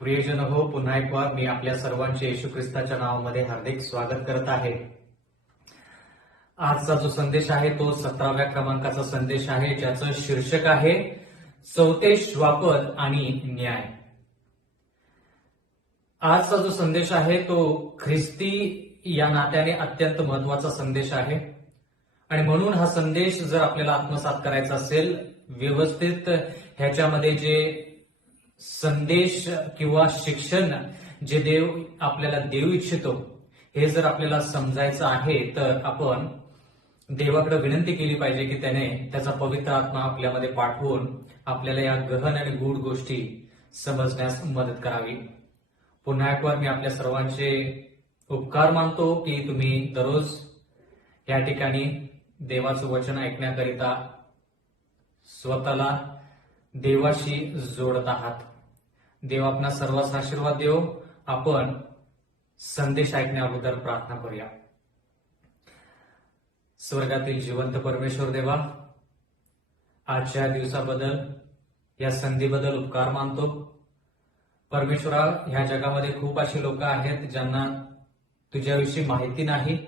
प्रियजन हो, पुन्हा एक वार मी आपल्या सर्वांचे येशू ख्रिस्ताच्या नावामध्ये हार्दिक स्वागत करत आहे. आजचा जो संदेश आहे तो 17व्या क्रमांकाचा संदेश आहे, ज्याचं शीर्षक आहे चौथे श्वापद आणि न्याय. आजचा जो संदेश आहे तो ख्रिस्ती या नात्याने अत्यंत महत्वाचा संदेश आहे आणि म्हणून हा संदेश जर आपल्याला आत्मसात करायचा असेल, व्यवस्थित ह्याच्यामध्ये जे संदेश किंवा शिक्षण जे देव आपल्याला देऊ इच्छितो हे जर आपल्याला समजायचं आहे, तर आपण देवाकडे विनंती केली पाहिजे की त्याने त्याचा पवित्र आत्मा आपल्यामध्ये पाठवून आपल्याला या गहन आणि गूढ गोष्टी समजण्यास मदत करावी. पुन्हा एक वार मी आपल्या सर्वांचे उपकार मानतो की तुम्ही दररोज या ठिकाणी देवाचं वचन ऐकण्याकरिता स्वतःला देवाशी जोडत आहात. देव आपणा सर्वांस आशीर्वाद देव. आपण संदेश ऐकण्या अगोदर प्रार्थना करूया. स्वर्गातील जिवंत परमेश्वर देवा, आजच्या दिवसाबद्दल या संधीबद्दल उपकार मानतो. परमेश्वरा, ह्या जगामध्ये खूप अशी लोक आहेत ज्यांना तुझ्याविषयी माहिती नाही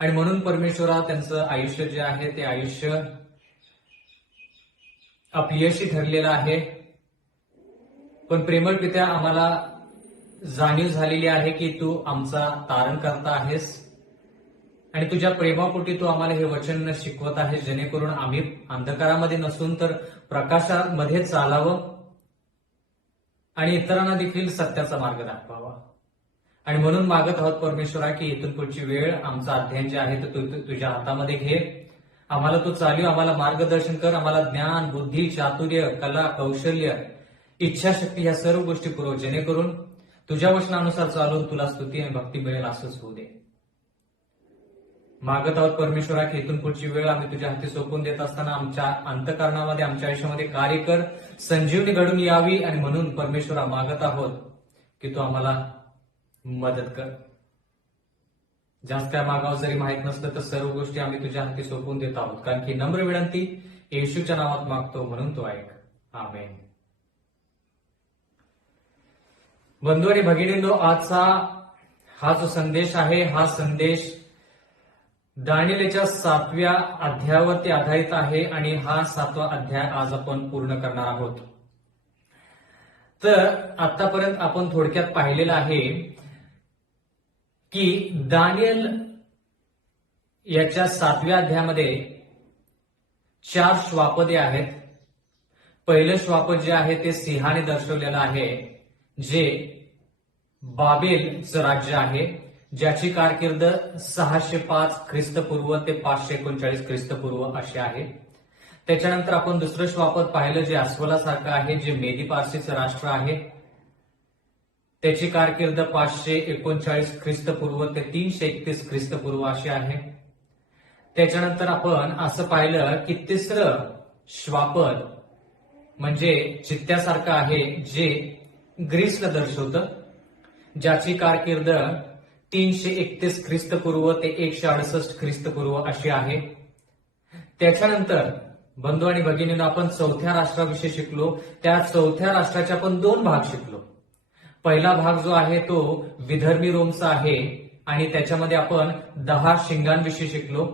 आणि म्हणून परमेश्वरा त्यांचं आयुष्य जे आहे ते आयुष्य अपयशी ठरलेलं आहे. पण प्रेमळ पित्या, आम्हाला जाणीव झालेली आहे की तू आमचा तारण करता आहेस आणि तुझ्या प्रेमापोटी तू आम्हाला हे वचन शिकवत आहेस, जेणेकरून आम्ही अंधकारामध्ये नसून तर प्रकाशामध्ये चालावं आणि इतरांना देखील सत्याचा मार्ग दाखवावा. आणि म्हणून मागत आहोत परमेश्वरा की इथून पुढची वेळ आमचं अध्ययन जे आहे ते तुझ्या हातामध्ये घे. आम्हाला तू चालू, आम्हाला मार्गदर्शन कर. आम्हाला ज्ञान, बुद्धी, चातुर्य, कला, कौशल्य, इच्छाशक्ती ह्या सर्व गोष्टी पुरव, जेणेकरून तुझ्या वचनानुसार चालून तुला स्तुती आणि भक्ती मिळेल असंच होऊ दे. मागत आहोत परमेश्वरा की इथून पुढची वेळ आम्ही तुझ्या हाती सोपवून देत असताना आमच्या अंतःकरणामध्ये, आमच्या आयुष्यामध्ये कार्य कर, संजीवनी घडून यावी. आणि म्हणून परमेश्वरा मागत आहोत की तू आम्हाला मदत कर. जास्त काय मागावं जरी माहित नसलं तर सर्व गोष्टी आम्ही तुझ्या हाती सोपवून देत आहोत, कारण की नम्र विनंती येशूच्या नावात मागतो, म्हणून तो ऐक. आमेन. बंधू आणि भगिनींनो, आजचा हा जो संदेश आहे हा संदेश दानिएलच्या 7व्या अध्यायावरती आधारित आहे आणि हा 7वा अध्याय आज आपण पूर्ण करणार आहोत. तर आतापर्यंत आपण थोडक्यात पाहिलेलं आहे की दानिएल याच्या 7व्या अध्यायामध्ये 4 श्वापदे आहेत. पहिलं श्वापद जे आहे ते सिंहाने दर्शवलेलं आहे, जे बाबेलचं राज्य आहे, ज्याची कारकीर्द 605 ख्रिस्तपूर्व ते 539 ख्रिस्तपूर्व अशी आहे. त्याच्यानंतर आपण दुसरं श्वापद पाहिलं जे अस्वलासारखं आहे, जे मेदी पारसीचं राष्ट्र आहे. त्याची कारकीर्द 539 ख्रिस्तपूर्व ते 331 ख्रिस्तपूर्व अशी आहे. त्याच्यानंतर आपण असं पाहिलं की तिसरं श्वापद म्हणजे चित्त्यासारखं आहे, जे ग्रीसला दर्शवतं, ज्याची कारकीर्द 331 ख्रिस्तपूर्व ते 168 ख्रिस्तपूर्व अशी आहे. त्याच्यानंतर बंधू आणि भगिनींनो, आपण चौथ्या राष्ट्राविषयी शिकलो. त्या चौथ्या राष्ट्राचे आपण 2 भाग शिकलो. पहिला भाग जो आहे तो विधर्मी रोमचा आहे आणि त्याच्यामध्ये आपण 10 शिंगांविषयी शिकलो.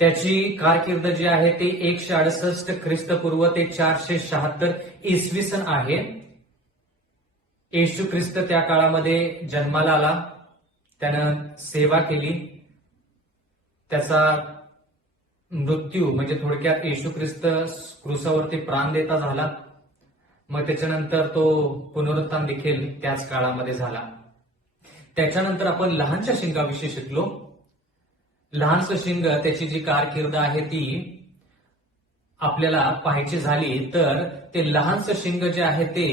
त्याची कारकीर्द जी आहे ते 168 ख्रिस्तपूर्व ते 476 इसवी सन आहे. येशू ख्रिस्त त्या काळामध्ये जन्माला आला, त्यानं सेवा केली, त्याचा मृत्यू म्हणजे थोडक्यात येशू ख्रिस्त क्रूसावरती प्राण देता झाला. मग त्याच्यानंतर तो पुनरुत्थान देखील त्याच काळामध्ये झाला. त्याच्यानंतर आपण लहानच्या शिंगाविषयी शिकलो. लहानचं शिंग, त्याची जी कारकीर्द आहे ती आपल्याला पाहायची झाली तर ते लहानचं शिंग जे आहे ते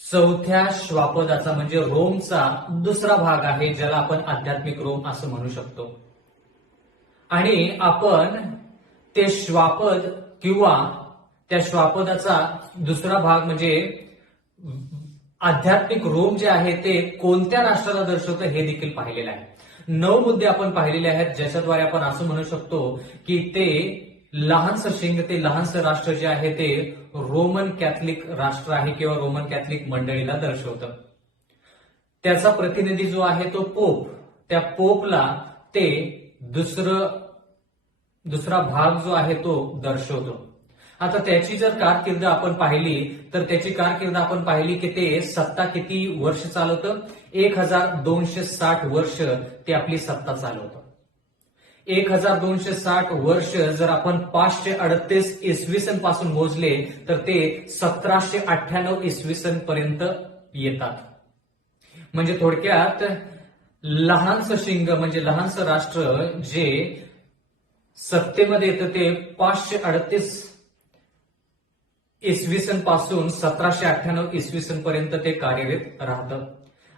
चौथ्या श्वापदाचा म्हणजे रोमचा दुसरा भाग आहे, ज्याला आपण आध्यात्मिक रोम असं म्हणू शकतो. आणि आपण ते श्वापद किंवा त्या श्वापदाचा दुसरा भाग म्हणजे आध्यात्मिक रोम जे आहे ते कोणत्या राष्ट्राला दर्शवतं हे देखील पाहिलेलं आहे. 9 मुद्दे आपण पाहिलेले आहेत, ज्याच्याद्वारे आपण असं म्हणू शकतो की ते लहानसं शिंग, ते लहानसं राष्ट्र जे आहे ते रोमन कॅथलिक राष्ट्र आहे किंवा रोमन कॅथलिक मंडळीला दर्शवतं. त्याचा प्रतिनिधी जो आहे तो पोप, त्या पोपला ते दुसरा भाग जो आहे तो दर्शवतो. आता त्याची जर कारकीर्द आपण पाहिली तर त्याची कारकीर्द आपण पाहिली की ते सत्ता किती वर्ष चालवतं? 1260 वर्ष ते आपली सत्ता चालवतं. 1260 वर्ष जर आपण 538 इसवी सन पासून मोजले तर ते 1798 इसवी सन पर्यंत येतात. म्हणजे थोडक्यात लहानसं शिंग म्हणजे लहानसं राष्ट्र जे सत्तेमध्ये येतं ते 538 इसवी सन पासून 1798 इसवी सन पर्यंत ते कार्यरत राहतं.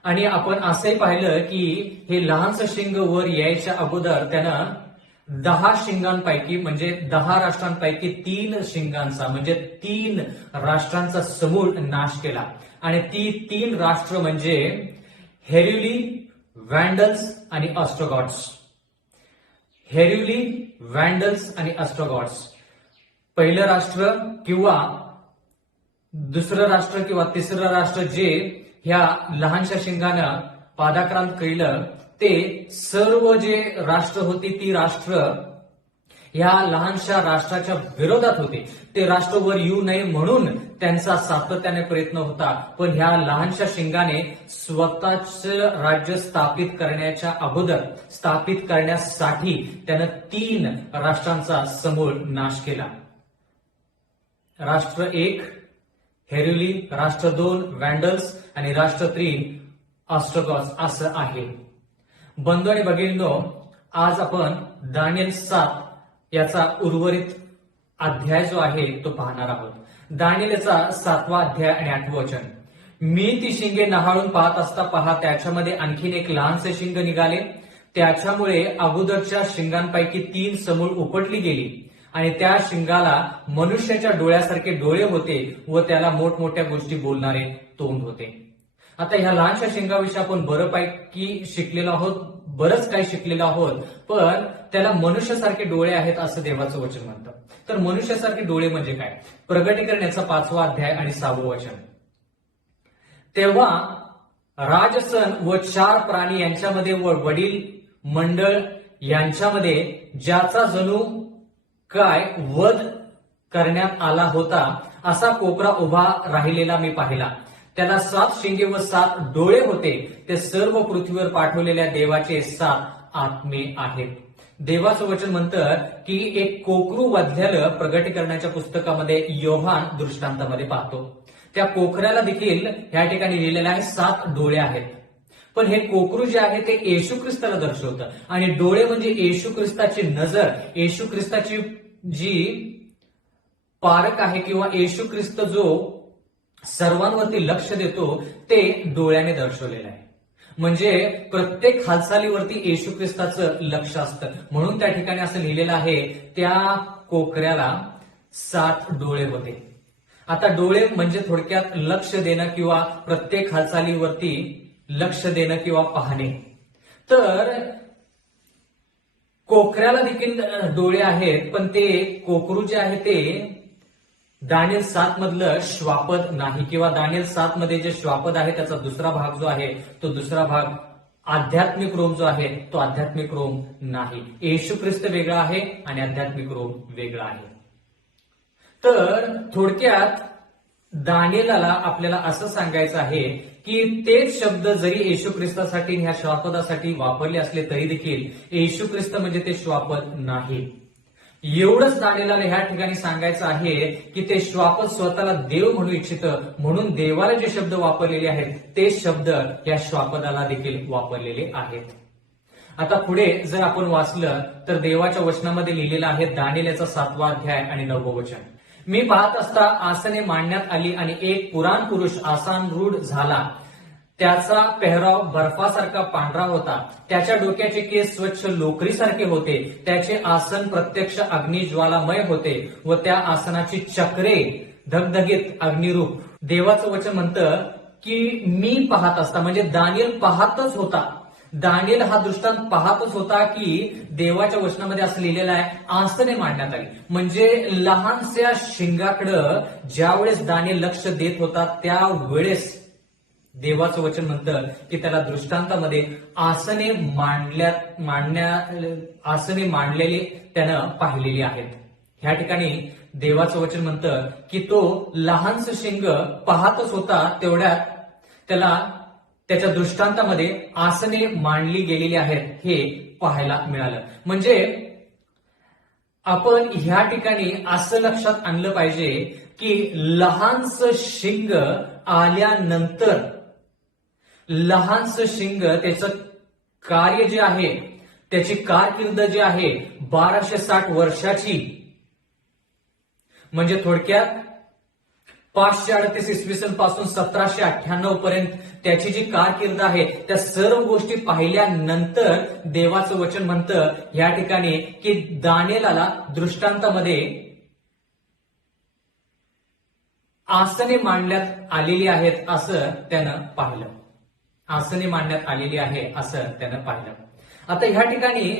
आणि आपण असंही पाहिलं की हे लहानसं शिंग वर यायच्या अगोदर त्यानं 10 शिंगांपैकी म्हणजे 10 राष्ट्रांपैकी 3 शिंगांचा म्हणजे 3 राष्ट्रांचा समूळ नाश केला. आणि ती 3 राष्ट्र म्हणजे हेरुली, वॅन्डल्स आणि ऑस्ट्रोगॉट्स. हेरुली, वॅन्डल्स आणि ऑस्ट्रोगॉट्स. पहिलं राष्ट्र किंवा दुसरं राष्ट्र किंवा तिसरं राष्ट्र जे ह्या लहानशा शिंगानं पादाक्रांत केलं ते सर्व जे राष्ट्र होती ती राष्ट्र ह्या लहानशा राष्ट्राच्या विरोधात होते. ते राष्ट्र वर येऊ नये म्हणून त्यांचा सातत्याने प्रयत्न होता. पण ह्या लहानशा शिंगाने स्वतःचं राज्य स्थापित करण्याच्या अगोदर स्थापित करण्यासाठी त्यानं 3 राष्ट्रांचा समूळ नाश केला. राष्ट्र 1 हेरुली, राष्ट्र 2 वॅन्डल्स आणि राष्ट्र 3 ऑस्ट्रोगॉट्स असं आहे. बंधू आणि भगिनींनो, आज आपण दानिएल 7 याचा उर्वरित अध्याय जो आहे तो पाहणार आहोत. दानिएलचा 7वा अध्याय आणि 8वं वचन. मी ती शिंगे न्हाळून पाहत असता पहा त्याच्यामध्ये आणखीन एक लहानसे शिंग निघाले. त्याच्यामुळे अगोदरच्या शिंगांपैकी 3 समूळ उपटली गेली आणि त्या शिंगाला मनुष्याच्या डोळ्यासारखे डोळे होते व त्याला मोठमोठ्या गोष्टी बोलणारे तोंड होते. आता ह्या लहानशा शिंगाविषयी आपण बरंपैकी शिकलेलो आहोत, बरंच काही शिकलेलो आहोत. पण त्याला मनुष्यासारखे डोळे आहेत असं देवाचं वचन म्हणतं. तर मनुष्यासारखे डोळे म्हणजे काय? प्रगटीकरणाचा 5वा अध्याय आणि 6वं वचन. तेव्हा राजसन व 4 प्राणी यांच्यामध्ये व वडील मंडळ यांच्यामध्ये ज्याचा जणू काय वध करण्यात आला होता असा कोपरा उभा राहिलेला मी पाहिला. त्याला 7 शिंगे व 7 डोळे होते. ते सर्व पृथ्वीवर पाठवलेल्या देवाचे 7 आत्मे आहेत. देवाचं वचन म्हणतं की एक कोकरू वधलेलं प्रगटीकरणाच्या पुस्तकामध्ये योहान दृष्टांतामध्ये पाहतो. त्या कोकऱ्याला देखील या ठिकाणी लिहिलेलं आहे 7 डोळे आहेत. पण हे कोकरू जे आहे ते येशू ख्रिस्ताला दर्शवतं आणि डोळे म्हणजे येशू ख्रिस्ताची नजर, येशू ख्रिस्ताची जी पारख आहे किंवा येशू ख्रिस्त जो सर्वांवरती लक्ष देतो ते डोळ्याने दर्शवलेलं आहे. म्हणजे प्रत्येक हालचालीवरती येशू ख्रिस्ताचं लक्ष असतं. म्हणून त्या ठिकाणी असं लिहिलेलं आहे त्या कोकऱ्याला 7 डोळे होते. आता डोळे म्हणजे थोडक्यात लक्ष देणं किंवा प्रत्येक हालचालीवरती लक्ष देणं किंवा पाहणे. तर कोकऱ्याला देखील डोळे आहेत, पण ते कोकरू जे आहे ते दानिएल 7 मधलं श्वापद नाही किंवा दानिएल 7 मध्ये जे श्वापद आहे त्याचा दुसरा भाग जो आहे तो दुसरा भाग आध्यात्मिक रोम जो आहे तो आध्यात्मिक रोम नाही. येशू ख्रिस्त वेगळा आहे आणि आध्यात्मिक रोम वेगळा आहे. तर थोडक्यात दानिएलाला आपल्याला असं सांगायचं आहे की तेच शब्द जरी येशू ख्रिस्तासाठी ह्या श्वापदासाठी वापरले असले तरी देखील येशू ख्रिस्त म्हणजे ते श्वापद नाही. एवढंच दानिएलाला ह्या ठिकाणी सांगायचं आहे की ते श्वापद स्वतःला देव म्हणू इच्छितं, म्हणून देवाला जे शब्द वापरलेले आहेत ते शब्द या श्वापदाला देखील वापरलेले आहेत. आता पुढे जर आपण वाचलं तर देवाच्या वचनामध्ये लिहिलेलं आहे दानिएलचा 7वा अध्याय आणि 9वं वचन. मी पाहत असता आसने मांडण्यात आली आणि एक पुराण पुरुष आसनारूढ झाला. त्याचा पेहराव बर्फासारखा पांढरा होता. त्याच्या डोक्याचे केस स्वच्छ लोकरीसारखे होते. त्याचे आसन प्रत्यक्ष अग्निज्वालामय होते व त्या आसनाची चक्रे धगधगीत अग्निरूप. देवाचं वचन म्हणतं की मी पाहत असता म्हणजे दानिएल पाहतच होता. दानिएल हा दृष्टांत पाहतच होता की देवाच्या वचनामध्ये असं लिहिलेलं आहे, आसने मांडण्यात आली. म्हणजे लहानशा शिंगाकडं ज्यावेळेस दानिएल लक्ष देत होता त्यावेळेस देवाचं वचन म्हणतं की त्याला दृष्टांतामध्ये आसने आसने मांडलेली त्यानं पाहिलेली आहेत. ह्या ठिकाणी देवाचं वचन म्हणतं की तो लहानसं शिंग पाहतच होता, तेवढ्यात त्याला त्याच्या दृष्टांतामध्ये आसने मांडली गेलेली आहेत हे पाहायला मिळालं. म्हणजे आपण ह्या ठिकाणी असं लक्षात आणलं पाहिजे की लहानसं शिंग आल्यानंतर लहानसं शिंग त्याचं कार्य जे आहे, त्याची कारकीर्द जी आहे 1260 वर्षाची, म्हणजे थोडक्यात 538 इसवी सन पासून 1798 पर्यंत त्याची जी कारकीर्द आहे, त्या सर्व गोष्टी पाहिल्यानंतर देवाचं वचन म्हणतं या ठिकाणी की दानिएलाला दृष्टांतामध्ये आसने मांडण्यात आलेली आहेत असं त्यानं पाहिलं. आसने मांडण्यात आलेली आहे असं त्यानं पाहिलं. आता ह्या ठिकाणी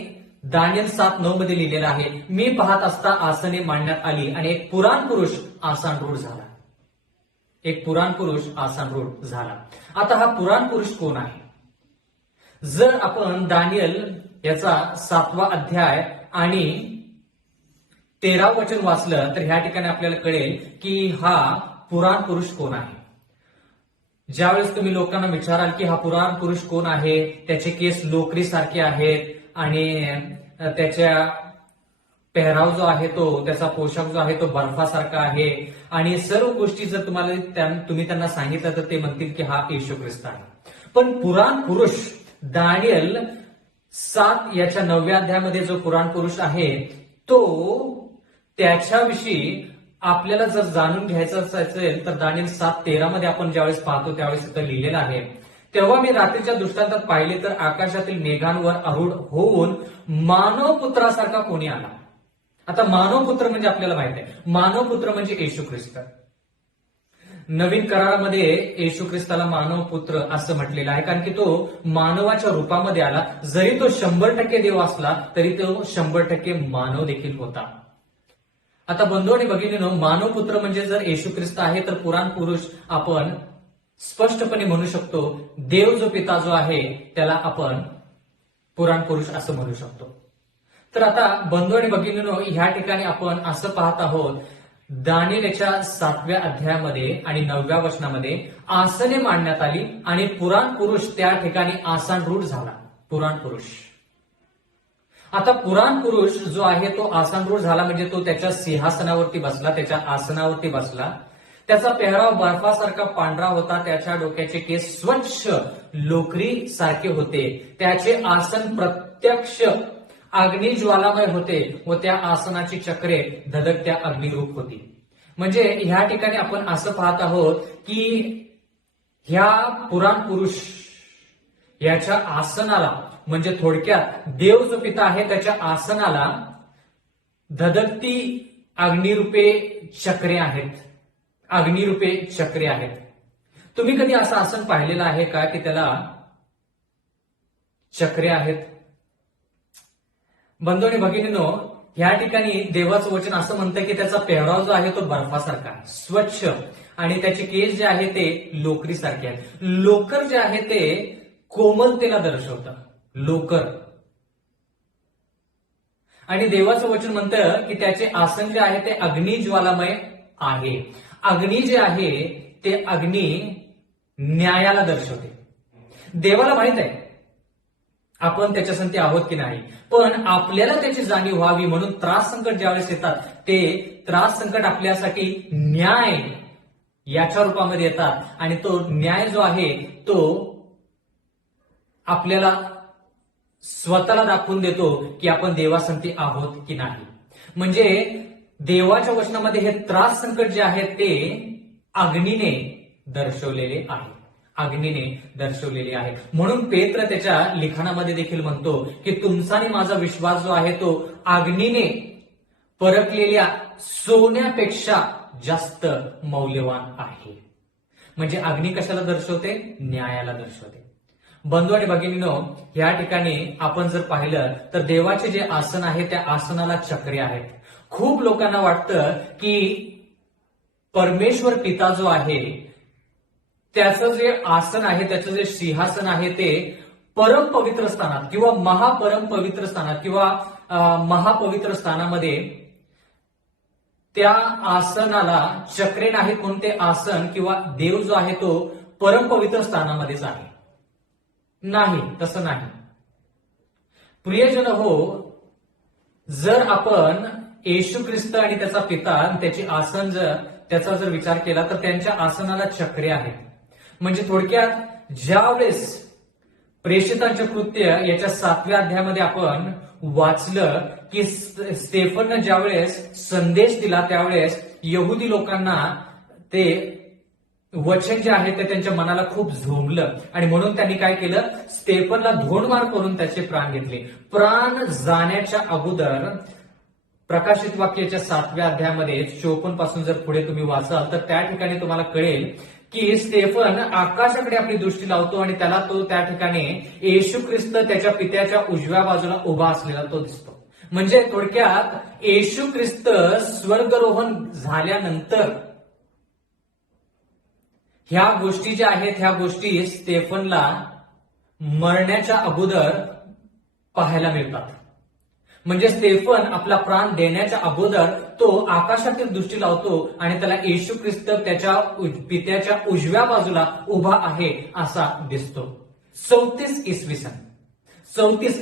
दानिएल 7:9 मध्ये लिहिलेलं आहे, मी पाहत असता आसने मांडण्यात आली आणि एक पुराण पुरुष आसानरूढ झाला. एक पुराण पुरुष आसानरूढ झाला. आता हा पुराण पुरुष कोण आहे? जर आपण दानिएल याचा 7वा अध्याय आणि 13व वचन वाचलं तर ह्या ठिकाणी आपल्याला कळेल की हा पुराण पुरुष कोण आहे. ज्यावेळेस तुम्ही लोकांना विचाराल की हा पुराण पुरुष कोण आहे, त्याचे केस लोकरी सारखे आहेत आणि त्याच्या पेहराव जो आहे तो, त्याचा पोशाख जो आहे तो बर्फासारखा आहे आणि सर्व गोष्टी जर तुम्ही त्यांना सांगितलं तर ते म्हणतील की हा येशू ख्रिस्त आहे. पण पुराण पुरुष दानिएल 7 याच्या 9व्या अध्यायामध्ये जो पुराण पुरुष आहे तो, त्याच्याविषयी आपल्याला जर जाणून घ्यायचं असेल तर दानिएल 7:13 मध्ये आपण ज्यावेळेस पाहतो त्यावेळेस इथं लिहिलेलं आहे, तेव्हा मी रात्रीच्या दृष्टांतात पाहिले तर आकाशातील मेघांवर आरूढ होऊन मानव पुत्रासारखा कोणी आला. आता मानव पुत्र म्हणजे आपल्याला माहित आहे, मानव पुत्र म्हणजे येशू ख्रिस्त. नवीन करारामध्ये येशू ख्रिस्ताला मानव पुत्र असं म्हटलेलं आहे, कारण की तो मानवाच्या रूपामध्ये आला. जरी तो 100% देव असला तरी तो 100% मानव देखील होता. आता बंधू आणि भगिनींनो, मानव पुत्र म्हणजे जर येशू ख्रिस्त आहे तर पुराण पुरुष आपण स्पष्टपणे म्हणू शकतो देव जो पिता जो आहे त्याला आपण पुराण पुरुष असं म्हणू शकतो. तर आता बंधू आणि भगिनींनो, ह्या ठिकाणी आपण असं पाहत आहोत दानिएलच्या 7व्या अध्यायामध्ये आणि 9व्या वचनामध्ये आसने मांडण्यात आली आणि पुराण पुरुष त्या ठिकाणी आसानरूढ झाला. पुराण पुरुष, आता पुराण पुरुष जो आहे तो आसानरूढ झाला म्हणजे तो त्याच्या सिंहासनावरती बसला, त्याच्या आसनावरती बसला. त्याचा पेहराव बर्फासारखा पांढरा होता, त्याच्या डोक्याचे केस स्वच्छ लोकरी सारखे होते, त्याचे आसन प्रत्यक्ष अग्निज्वालामय होते व त्या आसनाची चक्रे धधकत्या अग्निरूप होती. म्हणजे ह्या ठिकाणी आपण असं पाहत आहोत की ह्या पुराण पुरुष याच्या आसनाला, म्हणजे थोडक्यात देव जो पिता आहे त्याच्या आसनाला धधकती अग्निरूपे चक्रे आहेत. अग्निरूपे चक्रे आहेत. तुम्ही कधी असं आसन पाहिलेलं आहे का की त्याला चक्रे आहेत? बंधू आणि भगिनींनो, या ठिकाणी देवाचं वचन असं म्हणतं की त्याचा पेहराव जो आहे तो बर्फासारखा आहे, स्वच्छ, आणि त्याचे केस जे आहे ते लोकरीसारखे आहेत. लोकर जे आहे ते कोमलतेला दर्शवतं, लोकर. आणि देवाचं वचन म्हणतं की त्याचे आसन जे आहे ते अग्निज्वालामय आहे. अग्नी जे आहे ते अग्नी न्यायाला दर्शवते. देवाला माहित आहे आपण त्याच्यासाठी आहोत की नाही, पण आपल्याला त्याची जाणीव व्हावी म्हणून त्रास संकट ज्यावेळेस येतात ते त्रास संकट आपल्यासाठी न्याय याच्या रूपामध्ये येतात आणि तो न्याय जो आहे तो आपल्याला स्वतःला दाखवून देतो की आपण देवासंती आहोत की नाही. म्हणजे देवाच्या वचनामध्ये हे त्रास संकट जे आहे ते अग्नीने दर्शवलेले आहे, अग्नीने दर्शवलेले आहे. म्हणून पेत्र त्याच्या लिखाणामध्ये देखील म्हणतो की तुमचा आणि माझा विश्वास जो आहे तो अग्नीने परखलेल्या सोन्यापेक्षा जास्त मौल्यवान आहे. म्हणजे अग्नी कशाला दर्शवते? न्यायाला दर्शवते. बंधू आणि भगिनींनो, या ठिकाणी आपण जर पाहिलं तर देवाचे जे आसन आहे त्या आसनाला चक्रे आहेत. खूप लोकांना वाटतं की परमेश्वर पिता जो आहे त्याचं जे आसन आहे, त्याचं जे सिंहासन आहे ते परम पवित्र स्थानात किंवा महापरम पवित्र स्थानात किंवा महापवित्र स्थानामध्ये त्या आसनाला चक्रे नाहीत म्हणून ते आसन किंवा देव जो आहे तो परम पवित्र स्थानामध्येच आहे. नाही, तसं नाही. प्रियजन हो, जर आपण येशू ख्रिस्त आणि त्याचा पिता त्याची आसन त्याचा जर विचार केला तर त्यांच्या आसनाला चक्रे आहेत. म्हणजे थोडक्यात ज्यावेळेस प्रेषितांचे कृत्य याच्या 7व्या अध्यायामध्ये आपण वाचलं की स्टेफननं ज्यावेळेस संदेश दिला त्यावेळेस यहुदी लोकांना ते वचन जे आहे ते त्यांच्या मनाला खूप झोंबलं आणि म्हणून त्यांनी काय केलं, स्टेफनला धोंडमार करून त्याचे प्राण घेतले. प्राण जाण्याच्या अगोदर प्रकाशित वाक्याच्या 7व्या अध्यायामध्ये 54 पासून जर पुढे तुम्ही वाचाल तर त्या ठिकाणी तुम्हाला कळेल की स्टेफन आकाशाकडे आपली दृष्टी लावतो आणि त्याला तो त्या ठिकाणी येशू ख्रिस्त त्याच्या पित्याच्या उजव्या बाजूला उभा असलेला तो दिसतो. म्हणजे थोडक्यात येशू ख्रिस्त स्वर्गरोहण झाल्यानंतर ह्या गोष्टी ज्या आहेत ह्या गोष्टी स्टेफनला मरण्याच्या अगोदर पाहायला मिळतात. म्हणजे स्टेफन आपला प्राण देण्याच्या अगोदर तो आकाशातील दृष्टी लावतो आणि त्याला येशू ख्रिस्त त्याच्या पित्याच्या उजव्या बाजूला उभा आहे असा दिसतो. 34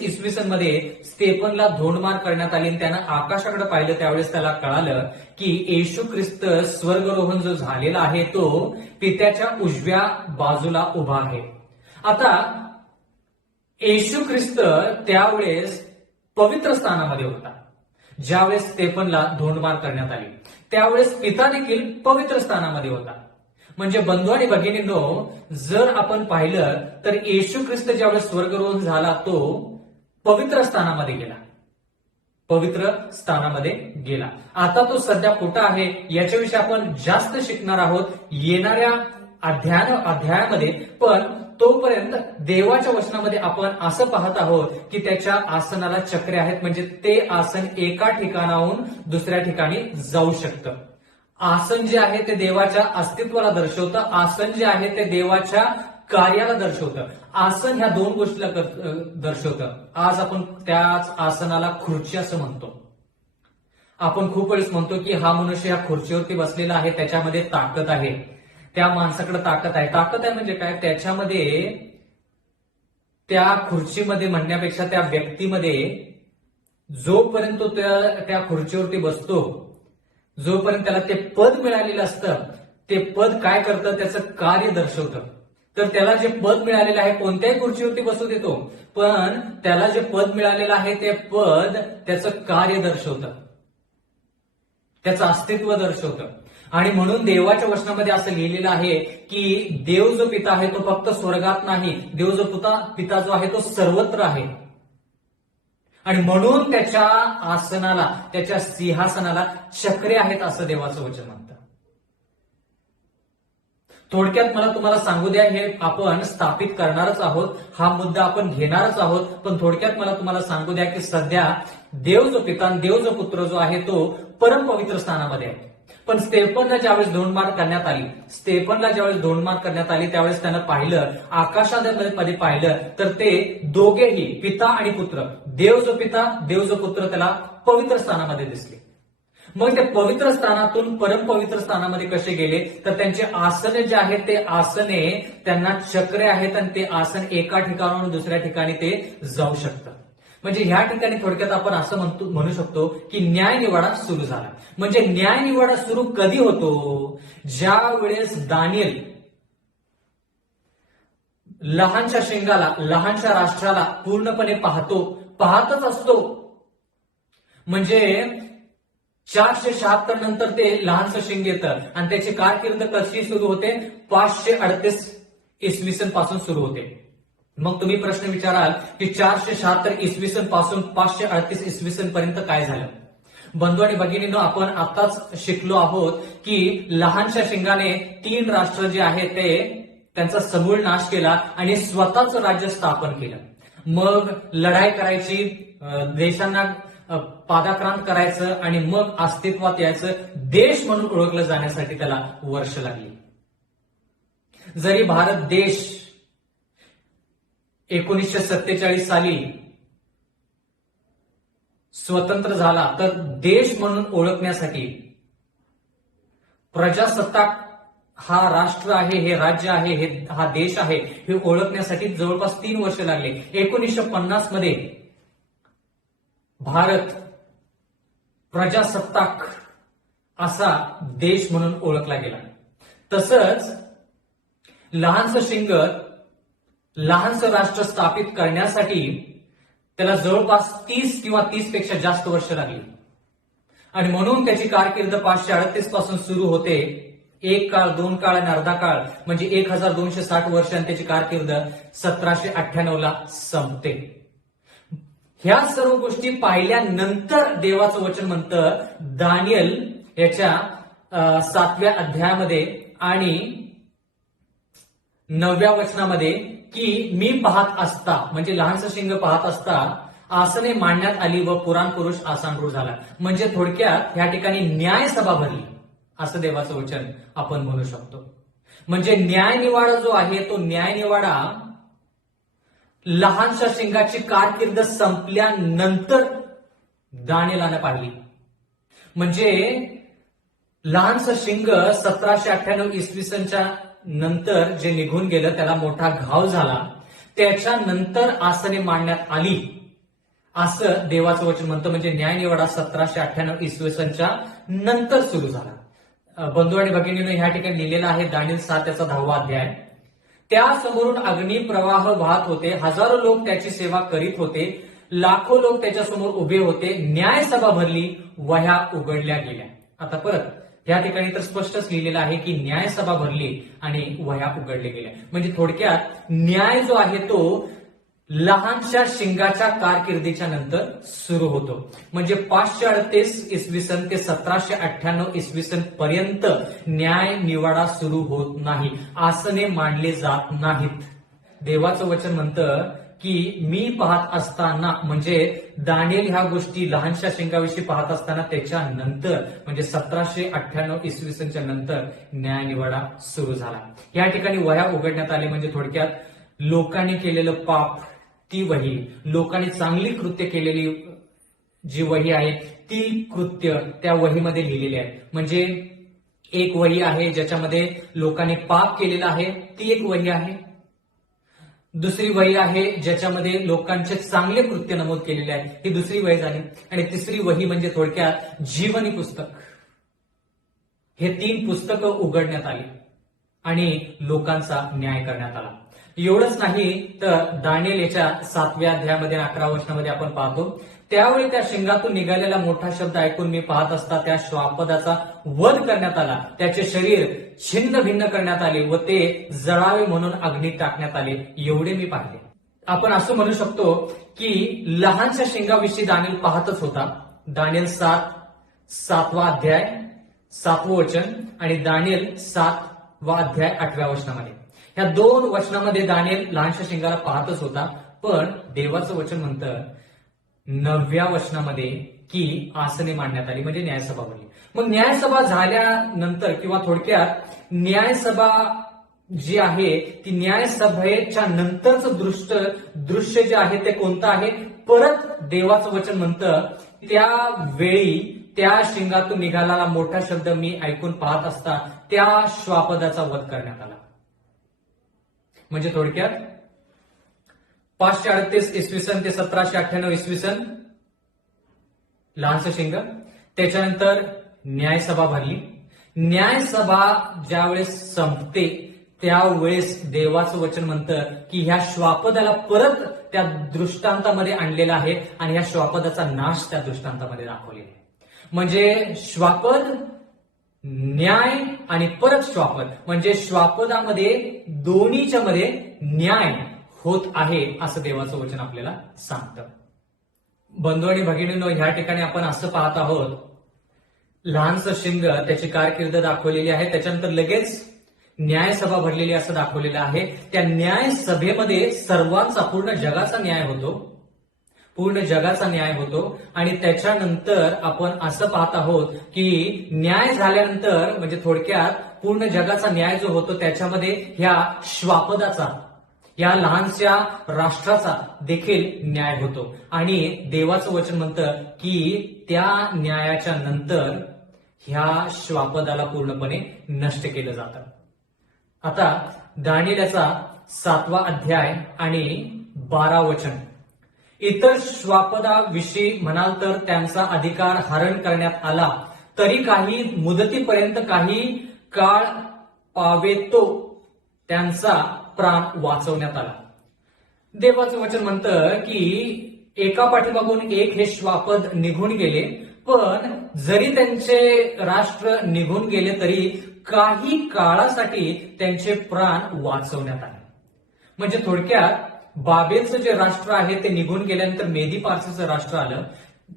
इसवी सन मध्ये स्टेफनला धोंडमार करण्यात आली आणि त्यानं आकाशाकडे पाहिलं त्यावेळेस त्याला कळालं की येशू ख्रिस्त स्वर्गरोहण जो झालेला आहे तो पित्याच्या उजव्या बाजूला उभा आहे. आता येशू ख्रिस्त त्यावेळेस पवित्र स्थानामध्ये होता. ज्यावेळेस स्टेफनला धोंडमार करण्यात आली त्यावेळेस पिता देखील पवित्र स्थानामध्ये होता. म्हणजे बंधू आणि भगिनींनो, जर आपण पाहिलं तर येशू ख्रिस्त ज्यावेळेस स्वर्गरोहण झाला तो पवित्र स्थानामध्ये गेला, पवित्र स्थानामध्ये गेला. आता तो सध्या कुठं आहे याच्याविषयी आपण जास्त शिकणार आहोत येणाऱ्या अध्यायामध्ये. पण तोपर्यंत देवाच्या वचनामध्ये आपण असं पाहत आहोत की त्याच्या आसनाला चक्रे आहेत. म्हणजे ते आसन एका ठिकाणाहून दुसऱ्या ठिकाणी जाऊ शकतं. आसन जे आहे ते देवाच्या अस्तित्वाला दर्शवतं. आसन जे आहे ते देवाच्या कार्याला दर्शवतं. आसन ह्या दोन गोष्टीला दर्शवतं. आज आपण त्याच आसनाला खुर्ची असं म्हणतो. आपण खूप वेळेस म्हणतो की हा मनुष्य या खुर्चीवरती बसलेला आहे, त्याच्यामध्ये ताकद आहे, त्या माणसाकडे ताकद आहे. ताकद आहे म्हणजे काय, त्याच्यामध्ये त्या खुर्चीमध्ये म्हणण्यापेक्षा त्या व्यक्तीमध्ये जोपर्यंत तो त्या खुर्चीवरती बसतो, जोपर्यंत त्याला ते पद मिळालेलं असतं, ते पद काय करतं, त्याचं कार्य दर्शवतं. तर त्याला जे पद मिळालेलं आहे, कोणत्याही खुर्चीवरती बसू देतो, पण त्याला जे पद मिळालेलं आहे ते पद त्याचं कार्य दर्शवतं, त्याचं अस्तित्व दर्शवतं. आणि म्हणून देवाच्या वचनामध्ये असं लिहिलेलं आहे की देव जो पिता आहे तो फक्त स्वर्गात नाही, देव जो पिता जो आहे तो सर्वत्र आहे. आणि म्हणून त्याच्या आसनाला, त्याच्या सिंहासनाला चक्रे आहेत असं देवाचं वचन म्हणतं. थोडक्यात मला तुम्हाला सांगू द्या, हे आपण स्थापित करणारच आहोत, हा मुद्दा आपण घेणारच आहोत. पण थोडक्यात मला तुम्हाला सांगू द्या की सध्या देव जो पिता, देव जो पुत्र जो आहे तो परम पवित्र स्थानामध्ये आहे. पण स्टेफनला ज्यावेळेस धोंडमार करण्यात आली त्यावेळेस त्यानं पाहिलं, आकाशामध्ये पाहिलं तर ते दोघेही पिता आणि पुत्र, देव जो पिता, देव जो पुत्र त्याला पवित्र स्थानामध्ये दिसले. मग ते पवित्र स्थानातून परम पवित्र स्थानामध्ये कसे गेले, तर त्यांचे आसने जे आहेत ते आसने त्यांना चक्रे आहेत आणि ते आसन एका ठिकाणाहून दुसऱ्या ठिकाणी ते जाऊ शकतं. म्हणजे ह्या ठिकाणी थोडक्यात आपण असं म्हणू शकतो की न्याय निवाडा सुरू झाला. म्हणजे न्याय निवाडा सुरू कधी होतो, ज्या वेळेस दानिएल लहानशा शिंगाला, लहानशा राष्ट्राला पूर्णपणे पाहतच असतो. म्हणजे 476 नंतर ते लहानसं शिंग येतं आणि त्याची कारकीर्द कशी सुरू होते, 538 इसवी सन पासून सुरू होते. मग तुम्ही प्रश्न विचाराल की 476 इसवी सन पासून 538 इसवी सन पर्यंत काय झालं. बंधू आणि भगिनींनो, आपण आताच शिकलो आहोत की लहानशा शिंगाने 3 राष्ट्र जे आहेत ते त्यांचा समूळ नाश केला आणि स्वतःच राज्य स्थापन केलं. मग लढाई करायची, देशांना पादाक्रांत करायचं आणि मग अस्तित्वात यायचं, देश म्हणून ओळखलं जाण्यासाठी त्याला वर्ष लागली. जरी भारत देश 1947 साली स्वतंत्र झाला, तर देश म्हणून ओळखण्यासाठी प्रजासत्ताक हा राष्ट्र आहे, हे राज्य आहे, हा देश आहे, हे ओळखण्यासाठी जवळपास 3 वर्ष लागले. 1950 मध्ये भारत प्रजासत्ताक असा देश म्हणून ओळखला गेला. तसंच लहानसं शिंग, लहानसं राष्ट्र स्थापित करण्यासाठी त्याला जवळपास 30 किंवा 30 पेक्षा जास्त वर्ष लागली. आणि म्हणून त्याची कारकीर्द 538 पासून सुरू होते. 1 काळ, 2 काळ आणि अर्धा काळ म्हणजे 1260 वर्ष, आणि त्याची कारकीर्द 1798 ला संपते. ह्या सर्व गोष्टी पाहिल्यानंतर देवाचं वचन म्हणतं दानियल याच्या 7व्या अध्यायामध्ये आणि 9व्या वचनामध्ये की मी पाहत असता, म्हणजे लहानसं शिंग पाहत असता आसने मांडण्यात आली व पुराण पुरुष आसनरूढ झाला. म्हणजे थोडक्यात या ठिकाणी न्यायसभा भरली असं देवाचं वचन आपण म्हणू शकतो. म्हणजे न्यायनिवाडा जो आहे तो न्यायनिवाडा लहानशा शिंगाची कारकीर्द संपल्यानंतर दानियेलानं पाहिली. म्हणजे लहानसं शिंग 1798 इसवी सनच्या नंतर जे निघून गेलं त्याला मोठा घाव झाला. त्याच्यानंतर आसने मांडण्यात आली असं देवाचं वचन म्हणतं. म्हणजे न्यायनिवाडा 1798 इसवी सनच्या नंतर सुरू झाला. बंधू आणि भगिनींनो, ह्या ठिकाणी लिहिलेलं आहे दानियल 7 याचा 10वा अध्याय. त्या समोरून अग्नी प्रवाह वाहत होते, हजारो लोक त्याची सेवा करीत होते, लाखो लोक त्याच्यासमोर उभे होते. न्यायसभा भरली, वह्या उघडल्या गेल्या. आता परत या ठिकाणी तर स्पष्टच लिहिलेलं आहे की न्यायसभा भरली आणि वह्या उघडल्या गेल्या. म्हणजे थोडक्यात न्याय जो आहे तो लहानशा शिंगाच्या कारकिर्दीच्या नंतर सुरू होतो. म्हणजे 538 इसवी सन ते 1798 इसवी सन पर्यंत न्याय निवाडा सुरू होत नाही, आसने मांडले जात नाहीत. देवाचं वचन म्हणतं की मी पाहत असताना, म्हणजे दानियल ह्या गोष्टी लहानशा शिंगाविषयी पाहत असताना त्याच्यानंतर म्हणजे 1798 इसवी सनच्या नंतर न्याय निवाडा सुरू झाला. या ठिकाणी वह्या उघडण्यात आले. म्हणजे थोडक्यात लोकांनी केलेलं पाप, ती वही, लोकांनी चांगली कृत्य केलेली जी वही आहे ती कृत्य त्या वहीमध्ये लिहिलेली आहे. म्हणजे एक वही आहे ज्याच्यामध्ये लोकांनी पाप केलेलं आहे, ती एक वही आहे. दुसरी वही आहे ज्याच्यामध्ये लोकांचे चांगले कृत्य नमूद केलेले आहे, ही दुसरी वही झाली. आणि तिसरी वही म्हणजे थोडक्यात जीवनी पुस्तक. हे 3 पुस्तकं उघडण्यात आली आणि लोकांचा न्याय करण्यात आला. एवढंच नाही तर दानियल याच्या 7व्या अध्यायामध्ये 11व्या वचनामध्ये आपण पाहतो, त्यावेळी त्या शिंगातून निघालेला मोठा शब्द ऐकून मी पाहत असता त्या श्वापदाचा वध करण्यात आला, त्याचे शरीर छिन्न भिन्न करण्यात आले व ते जळावे म्हणून अग्नीत टाकण्यात आले, एवढे मी पाहिले. आपण असं म्हणू शकतो की लहानशा शिंगाविषयी दानियल पाहतच होता. दानियल 7वा अध्याय 7वं वचन आणि दानियल 7वा अध्याय 8व्या वचनामध्ये, ह्या 2 वचनामध्ये दानियल लहानशा शिंगाला पाहतच होता. पण देवाचं वचन म्हणतं 9व्या वचनामध्ये की आसने मांडण्यात आली, म्हणजे न्यायसभा भरली. मग न्यायसभा झाल्यानंतर किंवा थोडक्यात न्यायसभा जी आहे ती न्यायसभेच्या नंतरचं दृश्य जे आहे ते कोणतं आहे? परत देवाचं वचन म्हणतं त्यावेळी त्या शिंगातून निघालेला मोठा शब्द मी ऐकून पाहत असता त्या श्वापदाचा वध करण्यात आला. म्हणजे थोडक्यात 538 इसवी सन ते 1798 इसवी सन लहानसं शिंग, त्याच्यानंतर न्यायसभा भरली. न्यायसभा ज्यावेळेस संपते त्यावेळेस देवाचं वचन म्हणतं की ह्या श्वापदाला परत त्या दृष्टांतामध्ये आणलेलं आहे आणि ह्या श्वापदाचा नाश त्या दृष्टांतामध्ये दाखवलेला आहे. म्हणजे श्वापद, न्याय आणि परत श्वापद, म्हणजे श्वापदामध्ये दोन्हीच्या मध्ये न्याय होत आहे असं देवाचं वचन आपल्याला सांगतं. बंधू आणि भगिनींनो, ह्या ठिकाणी आपण असं पाहत आहोत, लहानसं शिंग त्याची कारकीर्द दाखवलेली आहे. त्याच्यानंतर लगेच न्यायसभा भरलेली असं दाखवलेलं आहे. त्या न्यायसभेमध्ये सर्वांचा, पूर्ण जगाचा न्याय होतो, पूर्ण जगाचा न्याय होतो. आणि त्याच्यानंतर आपण असं पाहत आहोत की न्याय झाल्यानंतर, म्हणजे थोडक्यात पूर्ण जगाचा न्याय जो होतो त्याच्यामध्ये ह्या श्वापदाचा, या लहानशा राष्ट्राचा देखील न्याय होतो. आणि देवाचं वचन म्हणतं की त्या न्यायाच्या नंतर ह्या श्वापदाला पूर्णपणे नष्ट केलं जातं. आता दानिएलचा 7वा अध्याय आणि 12 वचन. इतर श्वापदाविषयी म्हणाल तर त्यांचा अधिकार हरण करण्यात आला, तरी काही मुदतीपर्यंत काही काळ पावेतो त्यांचा प्राण वाचवण्यात आला. देवाचं वचन म्हणतं की एका पाठीमागून एक हे श्वापद निघून गेले, पण जरी त्यांचे राष्ट्र निघून गेले तरी काही काळासाठी त्यांचे प्राण वाचवण्यात आले. म्हणजे थोडक्यात बाबेलचं जे राष्ट्र आहे ते निघून गेल्यानंतर मेदी पारसीचं राष्ट्र आलं,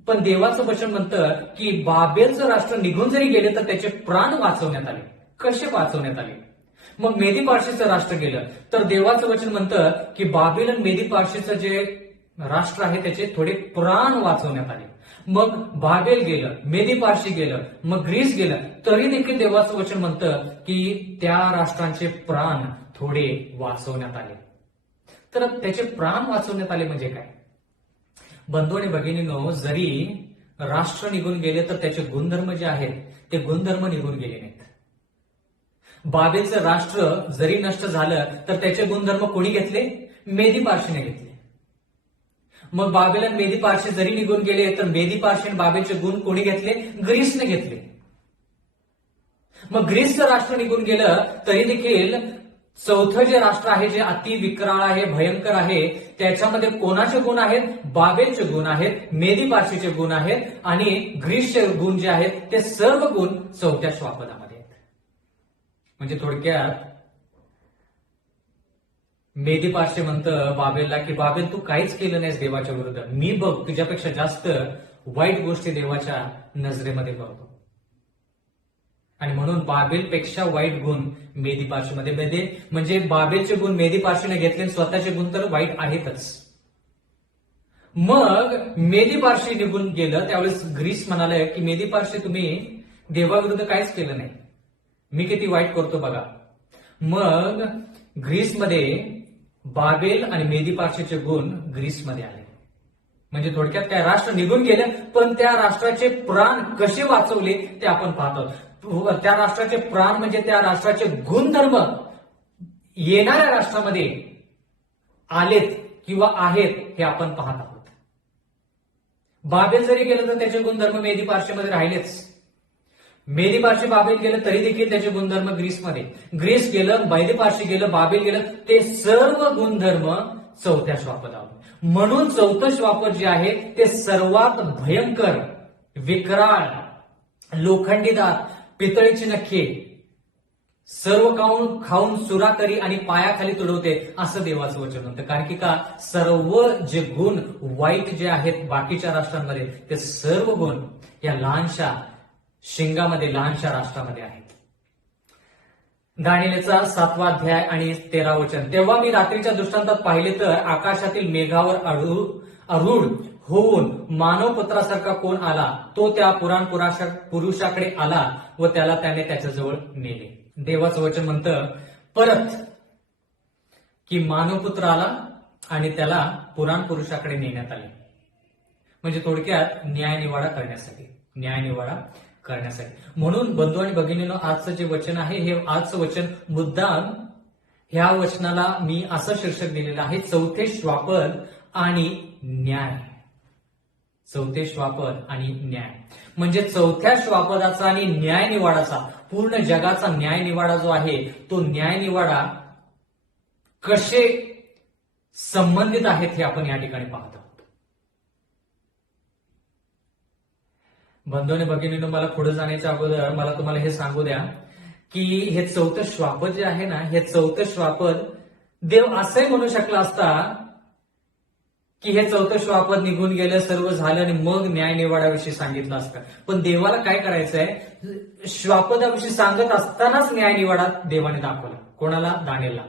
पण देवाचं वचन म्हणतं की बाबेलचं राष्ट्र निघून जरी गेले तर त्याचे प्राण वाचवण्यात आले. कसे वाचवण्यात आले? मग मेदी पारशीचं राष्ट्र गेलं तर देवाचं वचन म्हणतं की बाबेल आणि मेदी पारशीचं जे राष्ट्र आहे त्याचे थोडे प्राण वाचवण्यात आले. मग बाबेल गेलं, मेदी पारशी गेलं, मग ग्रीस गेलं, तरी देखील देवाचं वचन म्हणतं की त्या राष्ट्रांचे प्राण थोडे वाचवण्यात आले. तर त्याचे प्राण वाचवण्यात आले म्हणजे काय? बंधू आणि भगिनींनो, जरी राष्ट्र निघून गेले तर त्याचे गुणधर्म जे आहेत ते गुणधर्म निघून गेले नाहीत. बाबेलचं राष्ट्र जरी नष्ट झालं तर त्याचे गुणधर्म कोणी घेतले? मेदी पारशीने घेतले. मग बाबेल आणि मेदी पारशी जरी निघून गेले तर मेदी पारशी आणि बाबेलचे गुण कोणी घेतले? ग्रीसने घेतले. मग ग्रीसचं राष्ट्र निघून गेलं तरी देखील चौथं जे राष्ट्र आहे, जे अति विक्राळ आहे, भयंकर आहे, त्याच्यामध्ये कोणाचे गुण आहेत? बाबेलचे गुण आहेत, मेदी पारशीचे गुण आहेत आणि ग्रीसचे गुण जे आहेत ते सर्व गुण चौथ्या श्वापदामध्ये आहेत. म्हणजे थोडक्यात मेदी पारशी म्हणतं बाबेलला की बाबेल तू काहीच केलं नाहीस देवाच्या विरुद्ध, मी बघ तुझ्यापेक्षा जास्त वाईट गोष्टी देवाच्या नजरेमध्ये करतो. आणि म्हणून बाबेलपेक्षा वाईट गुण मेदी पारशीमध्ये, म्हणजे बाबेलचे गुण मेदी पारशीने घेतले, स्वतःचे गुण तर वाईट आहेतच. मग मेदी पारशी निघून गेलं त्यावेळेस ग्रीस म्हणाले की मेदी पारशी तुम्ही देवाविरुद्ध काहीच केलं नाही, मी किती वाईट करतो बघा. मग ग्रीसमध्ये बाबेल आणि मेदी पारशीचे गुण ग्रीसमध्ये आले. म्हणजे थोडक्यात काय, राष्ट्र निघून गेले पण त्या राष्ट्राचे प्राण कसे वाचवले ते आपण पाहतो. त्या राष्ट्राचे प्राण म्हणजे त्या राष्ट्राचे गुणधर्म येणाऱ्या राष्ट्रामध्ये आलेत किंवा आहेत हे आपण पाहत आहोत. बाबेल जरी गेलं तर त्याचे गुणधर्म मेदी पारशीमध्ये राहिलेच. मेदी पारशी बाबेल गेलं तरी देखील त्याचे गुणधर्म ग्रीसमध्ये, ग्रीस गेलं, मेदी पारशी गेलं, बाबेल गेलं, ते सर्व गुणधर्म चौथ्या श्वापदावर. म्हणून चौथं श्वापद जे आहे ते सर्वात भयंकर, विक्राळ, लोखंडी दात, पितळीची नखे, सर्व खाऊन सुराकरी आणि पायाखाली तुडवते असं देवाचं वचन होतं. कारण की का, सर्व जे गुण वाईट जे आहेत बाकीच्या राष्ट्रांमध्ये ते सर्व गुण या लहानशा शिंगामध्ये, लहानशा राष्ट्रामध्ये आहेत. दानिएलचा 7वा अध्याय आणि 13 वचन. तेव्हा मी रात्रीच्या दृष्टांतात पाहिले तर आकाशातील मेघावर आरूढ होऊन मानवपुत्रासारखा कोण आला, तो त्या पुरुषाकडे आला व त्याने त्याच्याजवळ नेले. देवाचं वचन म्हणतं परत की मानवपुत्र आला आणि त्याला पुरुषाकडे नेण्यात आले. म्हणजे थोडक्यात न्यायनिवाडा करण्यासाठी. म्हणून बंधू आणि भगिनींनो, आजचं जे वचन आहे हे आजचं वचन मुद्दाम ह्या वचनाला मी असं शीर्षक दिलेलं आहे, चौथे श्वापद आणि न्याय. चौथे श्वापद आणि न्याय म्हणजे चौथ्या श्वापदाचा आणि न्यायनिवाडाचा, पूर्ण जगाचा न्यायनिवाडा जो आहे तो न्यायनिवाडा कसे संबंधित आहेत हे आपण या ठिकाणी पाहत आहोत. बंधू आणि भगिनींनो, मला पुढे जाण्याच्या अगोदर मला तुम्हाला हे सांगू द्या की हे चौथं श्वापद जे आहे ना, हे चौथं श्वापद देव असंही म्हणू शकला असता की हे चौथं श्वापद निघून गेलं, सर्व झालं आणि मग न्यायनिवाड्याविषयी सांगितलं असतं. पण देवाला काय करायचंय, श्वापदाविषयी सांगत असतानाच न्यायनिवाडा देवाने दाखवला. कोणाला? दानिएलला.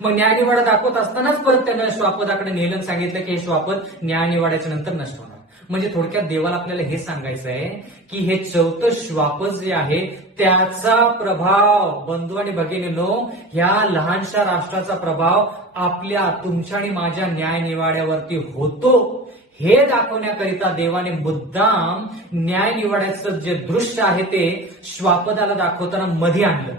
मग न्यायनिवाडा दाखवत असतानाच परत त्यानं श्वापदाकडे नेलं, सांगितलं की हे श्वापद न्यायनिवाड्याच्या नंतर नष्ट होणार. म्हणजे थोडक्यात देवाला आपल्याला हे सांगायचं आहे की हे चौथं श्वापद जे आहे त्याचा प्रभाव, बंधू आणि भगिनींनो, ह्या लहानशा राष्ट्राचा प्रभाव आपल्या, तुमच्या आणि माझ्या न्यायनिवाड्यावरती होतो हे दाखवण्याकरिता देवाने मुद्दाम न्यायनिवाड्याचं जे दृश्य आहे ते श्वापदाला दाखवताना मध्ये आणलं,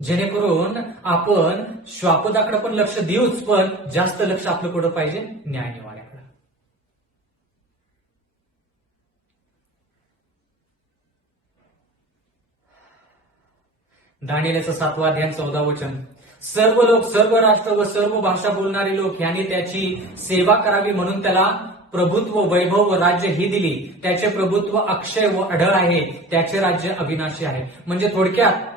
जेणेकरून आपण श्वापदाकडे पण लक्ष देऊच, पण जास्त लक्ष आपलं कुठं पाहिजे? न्यायनिवाड्याकडे. दानिएलचं 7वा अध्याय 14 वचन. सर्व लोक, सर्व राष्ट्र व सर्व भाषा बोलणारे लोक यांनी त्याची सेवा करावी म्हणून त्याला प्रभुत्व, वैभव व राज्य ही दिली. त्याचे प्रभुत्व अक्षय व अढळ आहे, त्याचे राज्य अविनाशी आहे. म्हणजे थोडक्यात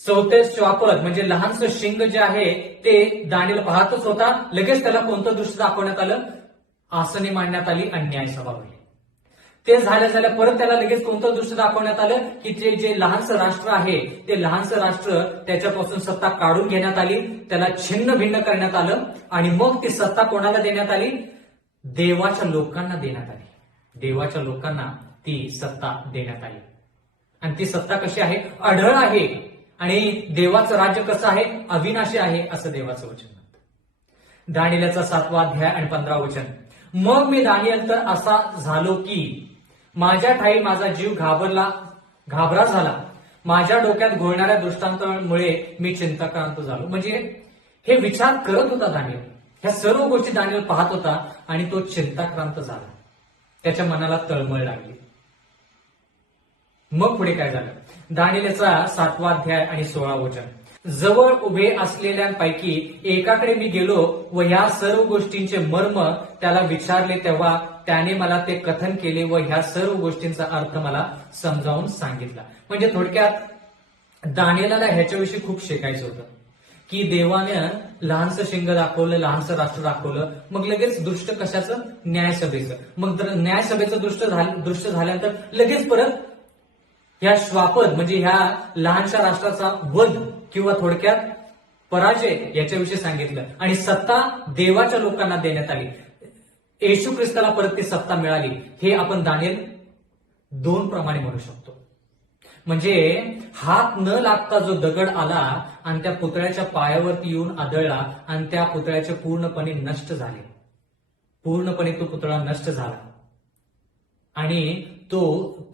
चौथे श्वापद म्हणजे लहानसं शिंग जे आहे ते दानिएल पाहतच होता. लगेच त्याला कोणतं दृश्य दाखवण्यात आलं? आसने मांडण्यात आली आणि न्यायसभा भरली. ते झाल्या परत त्याला लगेच कोणतं दृश्य दाखवण्यात आलं की ते जे लहानसं राष्ट्र आहे ते लहानसं राष्ट्र, त्याच्यापासून सत्ता काढून घेण्यात आली, त्याला छिन्न भिन्न करण्यात आलं आणि मग ती सत्ता कोणाला देण्यात आली? देवाच्या लोकांना देण्यात आली. देवाच्या लोकांना ती सत्ता देण्यात आली. आणि ती सत्ता कशी आहे? अढळ आहे. आणि देवाचं राज्य कसं आहे? अविनाशी आहे, असं देवाचं वचन म्हणतं. दानिएलचा 7वा अध्याय आणि 15 वचन. मग मी दानिएल तर असा झालो की माझ्या ठाई माझा जीव घाबरा झाला. माझ्या डोक्यात घोळणाऱ्या दृष्टांतामुळे मी चिंताक्रांत झालो. म्हणजे हे विचार करत होता दानिएल, ह्या सर्व गोष्टी दानिएल पाहत होता आणि तो चिंताक्रांत झाला. त्याच्या मनाला तळमळ लागली. मग पुढे काय झालं? दानिएलचा 7वा अध्याय आणि 16 वचन. जवळ उभे असलेल्यांपैकी एकाकडे मी गेलो व ह्या सर्व गोष्टींचे मर्म त्याला विचारले, तेव्हा त्याने मला ते कथन केले व ह्या सर्व गोष्टींचा अर्थ मला समजावून सांगितला. म्हणजे थोडक्यात दानिएलला ह्याच्याविषयी खूप शिकायचं होतं की देवानं लहानसं शिंग दाखवलं, लहानसं राष्ट्र दाखवलं, मग लगेच दृष्ट कशाचं? न्यायसभेचं. मग न्यायसभेचं दृश्य झाल्यानंतर लगेच परत ह्या श्वापद म्हणजे ह्या लहानशा राष्ट्राचा वध किंवा थोडक्यात पराजय याच्याविषयी सांगितलं. आणि सत्ता देवाच्या लोकांना देण्यात आली. येशू ख्रिस्ताला परत ती सत्ता मिळाली. हे आपण दानिएल 2 प्रमाणे म्हणू शकतो. म्हणजे हात न लागता जो दगड आला आणि त्या पुतळ्याच्या पायावरती येऊन आदळला आणि त्या पुतळ्याचे पूर्णपणे नष्ट झाले. पूर्णपणे तो पुतळा नष्ट झाला आणि तो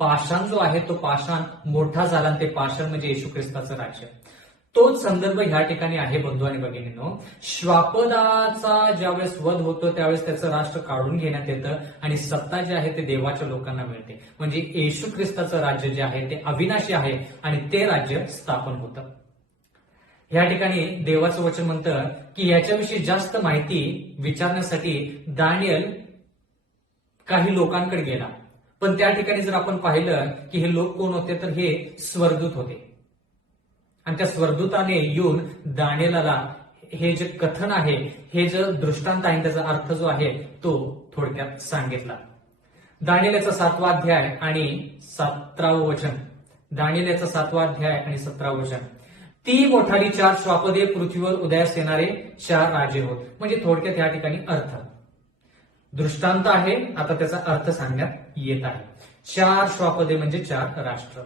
पाषाण जो आहे तो पाषाण मोठा झाला आणि ते पाषाण म्हणजे येशू ख्रिस्ताचं राज्य. तोच संदर्भ ह्या ठिकाणी आहे बंधू आणि भगिनींनो. श्वापदाचा ज्यावेळेस वध होतो त्यावेळेस त्याचं राष्ट्र काढून घेण्यात येतं आणि सत्ता जी आहे ते देवाच्या लोकांना मिळते. म्हणजे येशू ख्रिस्ताचं राज्य जे आहे ते अविनाशी आहे आणि ते राज्य स्थापन होतं. या ठिकाणी देवाचं वचन म्हणतं की याच्याविषयी जास्त माहिती विचारण्यासाठी दानिएल काही लोकांकडे गेला. पण त्या ठिकाणी जर आपण पाहिलं की हे लोक कोण होते, तर हे स्वर्गदूत होते. आणि त्या स्वर्गदूताने येऊन दानिएलला हे जे कथन आहे, हे जे दृष्टांत आहे, त्याचा अर्थ जो आहे तो थोडक्यात सांगितला. दानिएलचा 7वा अध्याय आणि 17 वचन. दानिएलचा 7वा अध्याय आणि 17 वचन. ती मोठाली 4 श्वापदे पृथ्वीवर उदयास येणारे 4 राजे होत. म्हणजे थोडक्यात या ठिकाणी अर्थ दृष्टांत आहे, आता त्याचा अर्थ सांगण्यात येत आहे. 4 श्वापदे म्हणजे 4 राष्ट्र.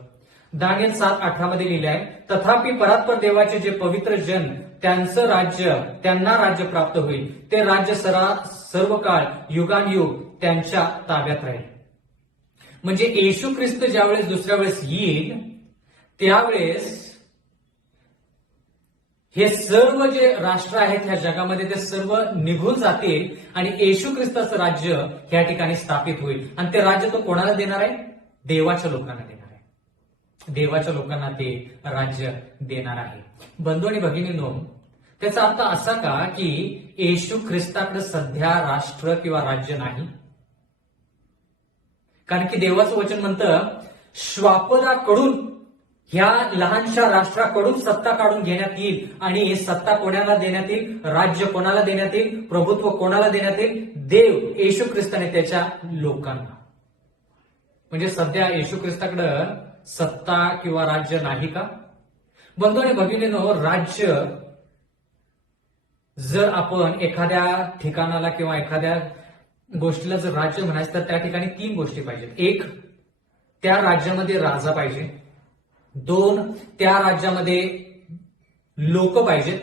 दानिएल 7:18 मध्ये लिहिले आहे, तथापि परात्पर देवाचे जे पवित्र जन त्यांचं राज्य, त्यांना राज्य प्राप्त होईल. ते राज्य सर्व काळ युगानुयुग त्यांच्या ताब्यात राहील. म्हणजे येशू ख्रिस्त ज्यावेळेस दुसऱ्या वेळेस येईल त्यावेळेस हे सर्व जे राष्ट्र आहेत ह्या जगामध्ये ते सर्व निघून जातील आणि येशू ख्रिस्ताचं राज्य ह्या ठिकाणी स्थापित होईल. आणि ते राज्य तो कोणाला देणार आहे? देवाच्या लोकांना देणार आहे. देवाच्या लोकांना ते राज्य देणार आहे. बंधू आणि भगिनींनो, त्याचा अर्थ असा का की येशू ख्रिस्ताकडे सध्या राष्ट्र किंवा राज्य नाही? कारण की देवाचं वचन म्हणतं श्वापदाकडून ह्या लहानशा राष्ट्राकडून सत्ता काढून घेण्यात येईल आणि सत्ता कोणाला देण्यात येईल, राज्य कोणाला देण्यात येईल, प्रभुत्व कोणाला देण्यात येईल, देव येशू ख्रिस्ताने त्याच्या लोकांना. म्हणजे सध्या येशू ख्रिस्ताकडं सत्ता किंवा राज्य नाही का? बंधू आणि भगिनींनो, राज्य जर आपण एखाद्या ठिकाणाला किंवा एखाद्या गोष्टीला जर राज्य म्हणायचं तर त्या ठिकाणी 3 गोष्टी पाहिजेत. 1, त्या राज्यामध्ये राजा पाहिजे. 2, त्या राज्यामध्ये लोक पाहिजेत.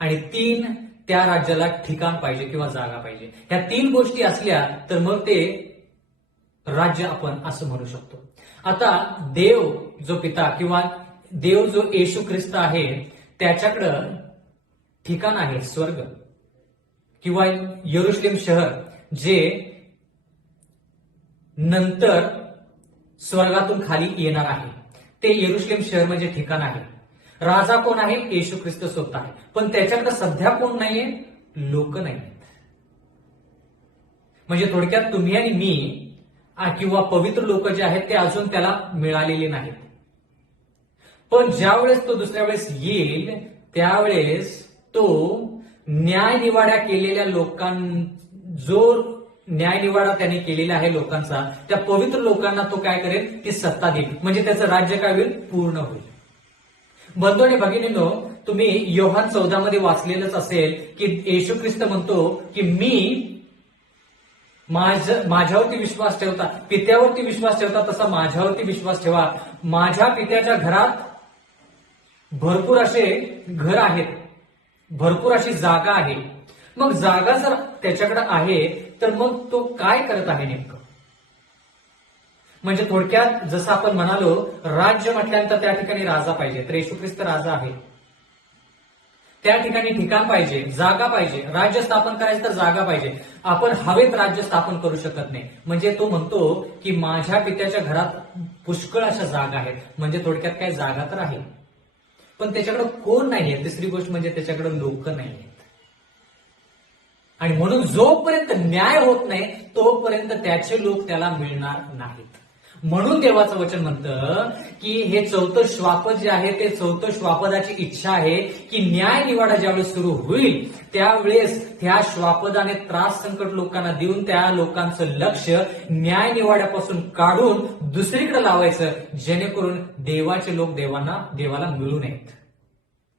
आणि 3, त्या राज्याला ठिकाण पाहिजे किंवा जागा पाहिजे. ह्या 3 गोष्टी असल्या तर मग ते राज्य आपण असं म्हणू शकतो. आता देव जो पिता किंवा देव जो येशू ख्रिस्त आहे त्याच्याकडं ठिकाण आहे स्वर्ग किंवा यरुशलेम शहर, जे नंतर स्वर्गातून खाली येणार आहे. ते यरुशलेम शहर म्हणजे ठिकाण आहे. राजा कोण आहे? येशू ख्रिस्त स्वतः आहे. पण त्याच्याकडे सध्या कोण नाहीये? लोक नाहीयेत. म्हणजे थोडक्यात तुम्ही आणि मी किंवा पवित्र लोक जे आहेत ते अजून त्याला मिळालेले नाहीत. पण ज्यावेळेस तो दुसऱ्या वेळेस येईल त्यावेळेस तो न्यायनिवाडा केलेल्या जो न्यायनिवाडा त्याने केलेला आहे लोकांचा, त्या पवित्र लोकांना तो काय करेल? ती सत्ता देईल. म्हणजे त्याचं राज्य काय होईल? पूर्ण होईल. बंधू आणि भगिनींनो, तुम्ही योहान 14 मध्ये वाचलेलंच असेल की येशू ख्रिस्त म्हणतो की मी माझ्यावरती विश्वास ठेवता, पित्यावरती विश्वास ठेवता तसा माझ्यावरती विश्वास ठेवा. माझ्या पित्याच्या घरात भरपूर असे घर आहेत, भरपूर अशी जागा आहे. मग जागा जर त्याच्याकडे आहे तर मग तो काय करत आहे नेमकं? म्हणजे थोडक्यात जसं आपण म्हणालो, राज्य म्हटल्यानंतर त्या ठिकाणी राजा पाहिजे. तर येशू ख्रिस्त राजा आहे. त्या ठिकाणी ठिकाण पाहिजे, जागा पाहिजे. राज्य स्थापन करायचं तर जागा पाहिजे. आपण हवेत राज्य स्थापन करू शकत नाही. म्हणजे तो म्हणतो की माझ्या पित्याच्या घरात पुष्कळ अशा जागा आहेत. म्हणजे थोडक्यात काय, जागा तर आहे पण त्याच्याकडे कोण नाहीये. तिसरी गोष्ट म्हणजे त्याच्याकडे लोक नाहीयेत. आणि म्हणून जोपर्यंत न्याय होत नाही तोपर्यंत त्याचे लोक त्याला मिळणार नाहीत. म्हणून देवाचं वचन म्हणतं की हे 4थं श्वापद जे आहे ते 4थं श्वापदाची इच्छा आहे की न्याय निवाडा ज्यावेळेस सुरू होईल त्यावेळेस त्या श्वापदाने त्रास संकट लोकांना देऊन त्या लोकांचं लक्ष न्याय निवाड्यापासून काढून दुसरीकडे लावायचं, जेणेकरून देवाचे लोक देवाला मिळू नयेत,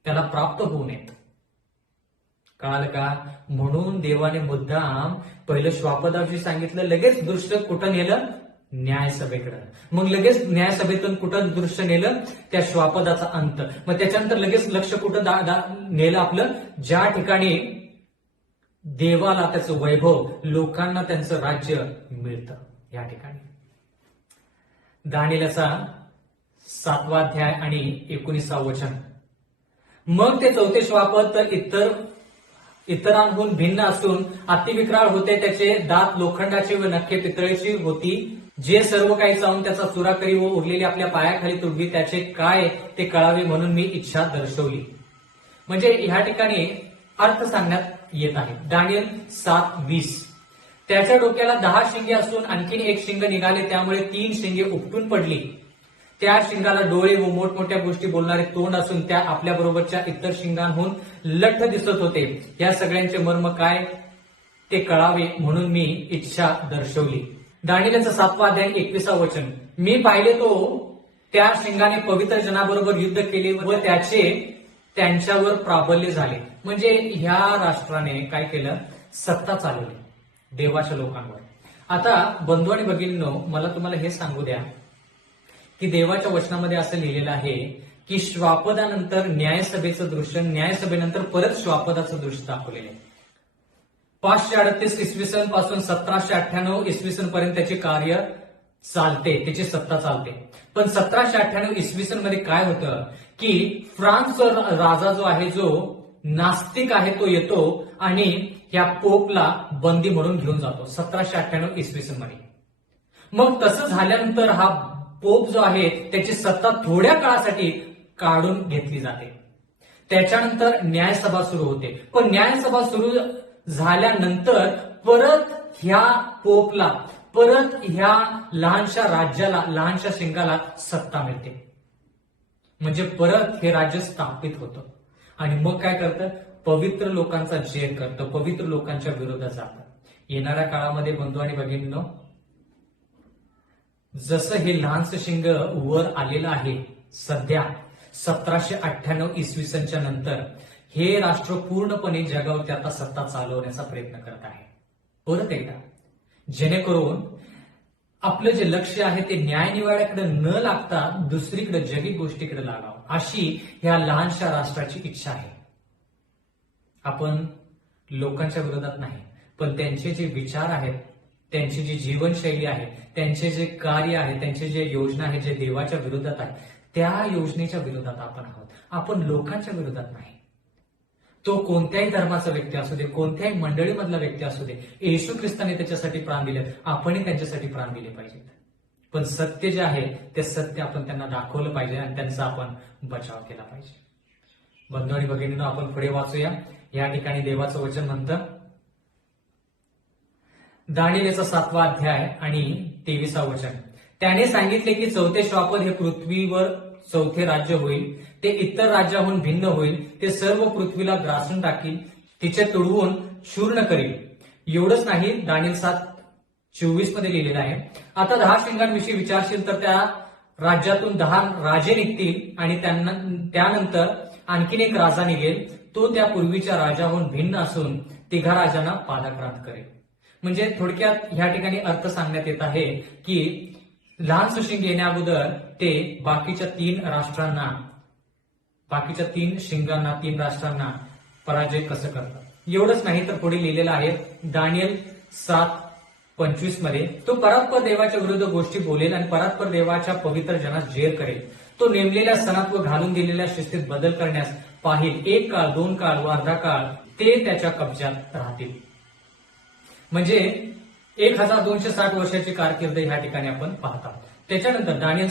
त्याला प्राप्त होऊ नयेत. कळालं का? म्हणून देवाने मुद्दाम पहिलं श्वापदाविषयी सांगितलं, लगेच दृष्ट कुठं नेलं? न्यायसभेकडे. मग लगेच न्यायसभेतून कुठं दृश्य नेलं? त्या श्वापदाचा अंत. मग त्याच्यानंतर लगेच लक्ष कुठं नेलं आपलं? ज्या ठिकाणी देवाला त्याचं वैभव, लोकांना त्यांचं राज्य मिळतं, या ठिकाणी. दानिएलचा 7वा अध्याय आणि 19वा वचन. मग ते 4थे श्वापद तर इतरांहून भिन्न असून अतिविक्राळ होते. त्याचे दात लोखंडाचे व नखे पितळेची होती. जे सर्व काही चावून त्याचा चुरा करी व उरलेली आपल्या पायाखाली तुडवी, त्याचे काय ते कळावे म्हणून मी इच्छा दर्शवली. म्हणजे ह्या ठिकाणी अर्थ सांगण्यात येत आहे. दानिएल 7:20. त्याच्या डोक्याला 10 शिंगे असून आणखीन एक शिंग निघाले, त्यामुळे 3 शिंगे उपटून पडली. त्या शिंगाला डोळे व मोठमोठ्या गोष्टी बोलणारे तोंड असून त्या आपल्या बरोबरच्या इतर शिंगांहून लठ्ठ दिसत होते. या सगळ्यांचे मर्म काय ते कळावे म्हणून मी इच्छा दर्शवली. दानिएलचा 7वा अध्याय 21वा वचन. मी पाहिले तो त्या शिंगाने पवित्र जनाबरोबर युद्ध केले व त्यांच्यावर प्राबल्य झाले. म्हणजे ह्या राष्ट्राने काय केलं? सत्ता चालवली देवाच्या लोकांवर. आता बंधू आणि भगिनींनो, मला तुम्हाला हे सांगू द्या की देवाच्या वचनामध्ये असं लिहिलेलं आहे की श्वापदानंतर न्यायसभेचं दृश्य, न्यायसभेनंतर परत श्वापदाचं दृश्य दाखवलेलं आहे. 538 इसवी सन पासून 1798 इसवी सन पर्यंत त्याचे कार्य चालते, त्याची सत्ता चालते. पण 1798 इसवी सन मध्ये काय होतं की फ्रान्सचा राजा जो आहे, जो नास्तिक आहे, तो येतो आणि या पोपला बंदी म्हणून घेऊन जातो 1798 इसवी सन मध्ये. मग तसं झाल्यानंतर हा पोप जो आहे त्याची सत्ता थोड्या काळासाठी काढून घेतली जाते. त्याच्यानंतर न्यायसभा सुरू होते. पण न्यायसभा सुरू झाल्यानंतर परत ह्या पोपला, परत ह्या लहानशा राज्याला, लहानशा शिंगाला सत्ता मिळते. म्हणजे परत हे राज्य स्थापित होतं. आणि मग काय करतं, पवित्र लोकांचा जेर करतं, पवित्र लोकांच्या विरोधात जातं. येणाऱ्या काळामध्ये बंधू आणि भगिनींनो, जसं हे लहानसं शिंग वर आलेलं आहे सध्या 1798 इसवी सनच्या नंतर, हे राष्ट्र पूर्णपणे जगावरती आता सत्ता चालवण्याचा प्रयत्न करत आहे. परत एकदा, जेणेकरून आपलं जे लक्ष आहे ते न्यायनिवाड्याकडे न लागता दुसरीकडे जगी गोष्टीकडे लागावं, अशी ह्या लहानशा राष्ट्राची इच्छा आहे. आपण लोकांच्या विरोधात नाही, पण त्यांचे जे विचार आहेत, त्यांची जी जीवनशैली आहे, त्यांचे जे कार्य आहे, त्यांचे जे योजना आहे, जे देवाच्या विरोधात आहे, त्या योजनेच्या विरोधात आपण आहोत. आपण लोकांच्या विरोधात नाही. तो कोणत्याही धर्माचा व्यक्ती असू दे, कोणत्याही मंडळीमधला व्यक्ती असू दे, येशू ख्रिस्ताने त्याच्यासाठी प्राण दिले, आपणही त्यांच्यासाठी प्राण दिले पाहिजेत. पण सत्य जे आहे ते सत्य आपण त्यांना दाखवलं पाहिजे आणि त्यांचा आपण बचाव केला पाहिजे. बंधू आणि भगिनींनो, आपण पुढे वाचूया. या ठिकाणी देवाचं वचन म्हणतं, दानियेलचा 7वा अध्याय आणि 23वा वचन. त्याने सांगितले की चौथे श्वापद हे पृथ्वीवर चौथे राज्य होईल. ते इतर राज्याहून भिन्न होईल. ते सर्व पृथ्वीला ग्रासून टाकील, तिचे तुडवून चूर्ण करील. एवढंच नाही, दानियेल 7:24 मध्ये लिहिलेलं आहे, आता 10 शिंगांविषयी विचारशील तर त्या राज्यातून 10 राजे निघतील आणि त्यानंतर आणखीन एक राजा निघेल. तो त्या पूर्वीच्या राजाहून भिन्न असून तिघा राजांना पादाक्रांत करेल. म्हणजे थोडक्यात ह्या ठिकाणी अर्थ सांगण्यात येत आहे की लहान शिंग येण्या अगोदर ते बाकीच्या 3 राष्ट्रांना, बाकीच्या 3 शिंगांना, 3 राष्ट्रांना पराजय कसं करतात. एवढंच नाही तर पुढे लिहिलेलं आहे दानियेल 7:25 मध्ये, तो परात्पर देवाच्या विरुद्ध गोष्टी बोलेल आणि परात्पर देवाच्या पवित्र जनास जेर करेल. तो नेमलेल्या सणात व घालून दिलेल्या शिस्तीत बदल करण्यास पाहिल. 1 काळ, 2 काळ व अर्धा काळ ते त्याच्या कब्जात राहतील. म्हणजे 1260 वर्षाची कारकीर्द ह्या ठिकाणी आपण पाहता. त्याच्यानंतर दानियेल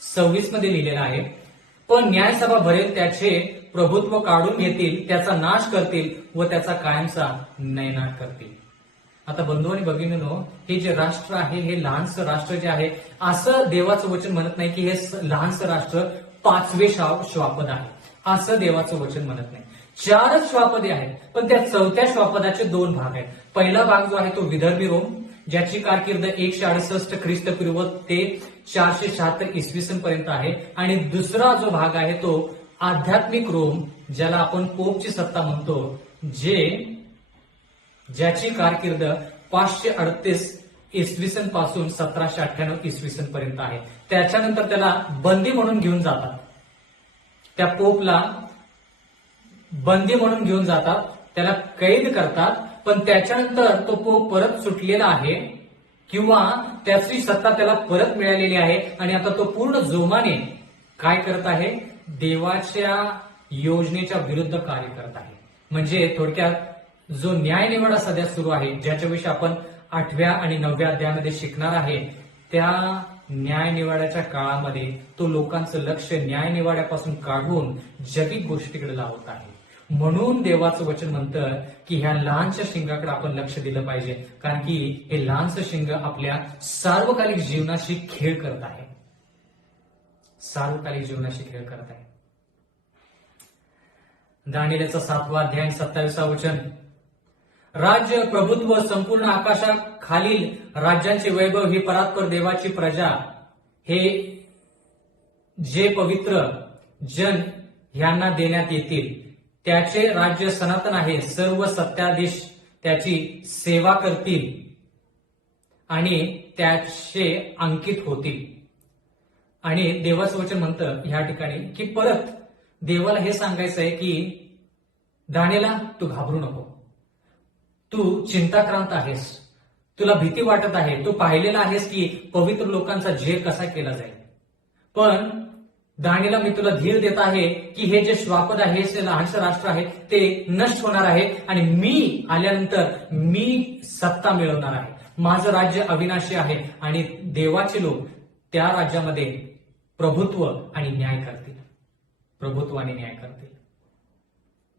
7:26 मध्ये लिहिलेलं आहे, पण न्यायसभा भरेल, त्याचे प्रभुत्व काढून घेतील, त्याचा नाश करतील व त्याचा कायमचा नयनाट करतील. आता बंधू आणि भगिनींनो, हे जे राष्ट्र आहे, हे लहानसं राष्ट्र जे आहे, असं देवाचं वचन म्हणत नाही की हे लहानसं राष्ट्र 5वे श्वापद आहे, असं देवाचं वचन म्हणत नाही. 4च श्वापदे आहेत, पण त्या 4थ्या श्वापदाचे 2 भाग आहेत. पहिला भाग जो आहे तो विदर्भी रोम, ज्याची कारकीर्द 168 ख्रिस्तपूर्व ते 476 इसवी सन पर्यंत आहे. आणि दुसरा जो भाग आहे तो आध्यात्मिक रोम, ज्याला आपण पोपची सत्ता म्हणतो, ज्याची कारकीर्द 538 इसवी सन पासून 1798 इसवी सन पर्यंत आहे. त्याच्यानंतर त्याला बंदी म्हणून घेऊन जातात, त्या पोपला बंदी म्हणून घेऊन जातात, त्याला कैद करतात. पण त्याच्यानंतर तो पोप परत सुटलेला आहे किंवा त्याची सत्ता त्याला परत मिळालेली आहे आणि आता तो पूर्ण जोमाने काय करत आहे, देवाच्या योजनेच्या विरुद्ध कार्य करत आहे. म्हणजे थोडक्यात जो न्यायनिवाडा सध्या सुरू आहे, ज्याच्याविषयी आपण 8व्या आणि 9व्या अध्यायामध्ये शिकणार आहे, त्या न्यायनिवाड्याच्या काळामध्ये तो लोकांचं लक्ष न्यायनिवाड्यापासून काढून जगिक गोष्टीकडे लावत आहे. म्हणून देवाचं वचन म्हणतं की ह्या लहानशा शिंगाकडे आपण लक्ष दिलं पाहिजे, कारण की हे लहानसं शिंग आपल्या सार्वकालिक जीवनाशी खेळ करत आहे, सार्वकालिक जीवनाशी खेळ करत आहे. दानियेलचा 7वा अध्याय 27वा वचन, राज्य, प्रभुत्व, संपूर्ण आकाशाखालील राज्यांचे वैभव ही परात्पर देवाची प्रजा, हे जे पवित्र जन ह्यांना देण्यात येतील. त्याचे राज्य सनातन आहे, सर्व सत्ताधीश त्याची सेवा करतील आणि त्याचे अंकित होतील. आणि देवाचं वचन म्हणतं ह्या ठिकाणी की परत देवाला हे सांगायचं आहे की दानियेला, तू घाबरू नको, तू चिंताक्रांत आहेस, तुला भीती वाटत आहे, तू पाहिलेला आहेस की पवित्र लोकांचा जेर कसा केला जाईल. पण दानियेला, मी तुला धीर देत आहे की हे जे श्वापद आहे, हे लहानसं राष्ट्र आहे, ते नष्ट होणार आहे आणि मी आल्यानंतर मी सत्ता मिळवणार आहे. माझं राज्य अविनाशी आहे आणि देवाचे लोक त्या राज्यामध्ये प्रभुत्व आणि न्याय करतील, प्रभुत्व आणि न्याय करतील.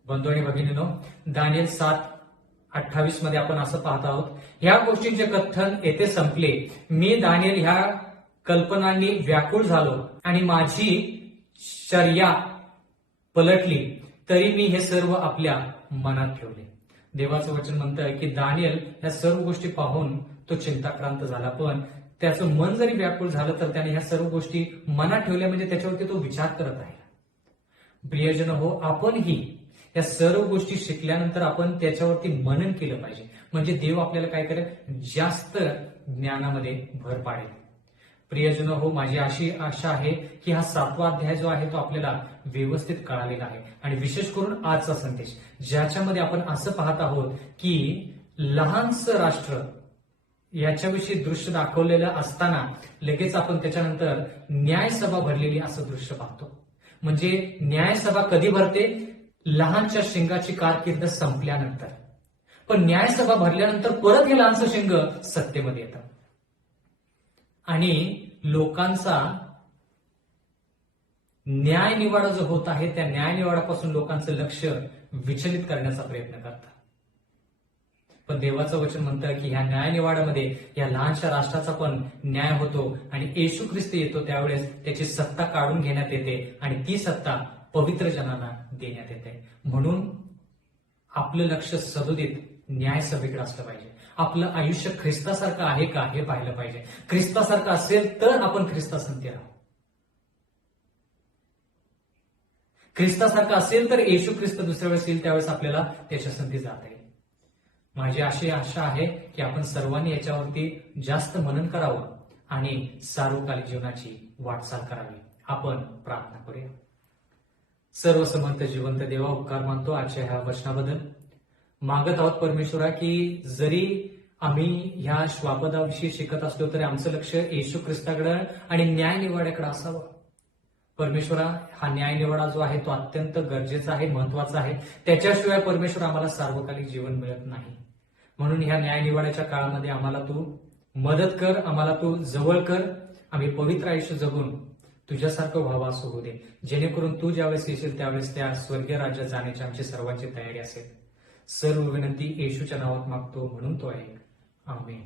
बंधू आणि भगिनींनो, दानियेल 7:28 मध्ये आपण असं पाहत आहोत, ह्या गोष्टींचे कथन येथे संपले. मी दानियेल ह्या कल्पनांनी व्याकुळ झालो आणि माझी शर्या पलटली, तरी मी हे सर्व आपल्या मनात ठेवले. देवाचं वचन म्हणतंय की दानियल या सर्व गोष्टी पाहून तो चिंताक्रांत झाला, पण त्याचं मन जरी व्याकुळ झालं तर त्याने ह्या सर्व गोष्टी मनात ठेवल्या, म्हणजे त्याच्यावरती तो विचार करत आहे. प्रियजन हो, आपणही या सर्व गोष्टी शिकल्यानंतर आपण त्याच्यावरती मनन केलं पाहिजे, म्हणजे देव आपल्याला काय करेल, जास्त ज्ञानामध्ये भर पाडेल. प्रियजन हो, माझी अशी आशा आहे की हा 7वा अध्याय जो आहे तो आपल्याला व्यवस्थित कळालेला आहे, आणि विशेष करून आजचा संदेश ज्याच्यामध्ये आपण असं पाहत आहोत की लहानसं राष्ट्र याच्याविषयी दृश्य दाखवलेलं असताना लगेच आपण त्याच्यानंतर न्यायसभा भरलेली असं दृश्य पाहतो. म्हणजे न्यायसभा कधी भरते, लहानच्या शिंगाची कारकीर्द संपल्यानंतर. पण न्यायसभा भरल्यानंतर परत हे लहानसं शिंग सत्तेमध्ये येतं आणि लोकांचा न्याय निवाडा जो होत आहे त्या न्याय निवाडापासून लोकांचं लक्ष विचलित करण्याचा प्रयत्न करतात. पण देवाचं वचन म्हणतं की ह्या न्याय निवाड्यामध्ये या लहानशा राष्ट्राचा पण न्याय होतो आणि येशू ख्रिस्त येतो, त्यावेळेस त्याची सत्ता काढून घेण्यात येते आणि ती सत्ता पवित्र जनांना देण्यात येते. म्हणून आपलं लक्ष सदोदित न्यायसभेकडे असलं पाहिजे. आपलं आयुष्य ख्रिस्तासारखं आहे का हे पाहिलं पाहिजे. ख्रिस्तासारखं असेल तर आपण ख्रिस्तासंती राहू. ख्रिस्तासारखं असेल तर येशू ख्रिस्त दुसऱ्या वेळेस येईल त्यावेळेस आपल्याला त्याच्या संधी जाता येईल. माझी अशी आशा आहे की आपण सर्वांनी याच्यावरती जास्त मनन करावं आणि सार्वकालिक जीवनाची वाटचाल करावी. आपण प्रार्थना करूया. सर्वसमर्थ जिवंत देवा, उपकार मानतो आजच्या ह्या वचनाबद्दल. मागत आहोत परमेश्वरा की जरी आम्ही ह्या श्वापदाविषयी शिकत असलो तरी आमचं लक्ष येशू ख्रिस्ताकडे आणि न्याय निवाड्याकडे असावं. परमेश्वरा, हा न्याय निवाडा जो आहे तो अत्यंत गरजेचा आहे, महत्वाचा आहे. त्याच्याशिवाय परमेश्वर आम्हाला सार्वकालिक जीवन मिळत नाही. म्हणून ह्या न्याय निवाड्याच्या काळामध्ये आम्हाला तू मदत कर, आम्हाला तू जवळ कर. आम्ही पवित्र आयुष्य जगून तुझ्यासारखं व्हावं असं होऊ दे, जेणेकरून तू ज्यावेळेस येशील त्यावेळेस त्या स्वर्गीय राज्यात जाण्याची आमची सर्वांची तयारी असेल. सर्व विनंती येशूच्या नावात मागतो, म्हणून तो आहे. आमेन.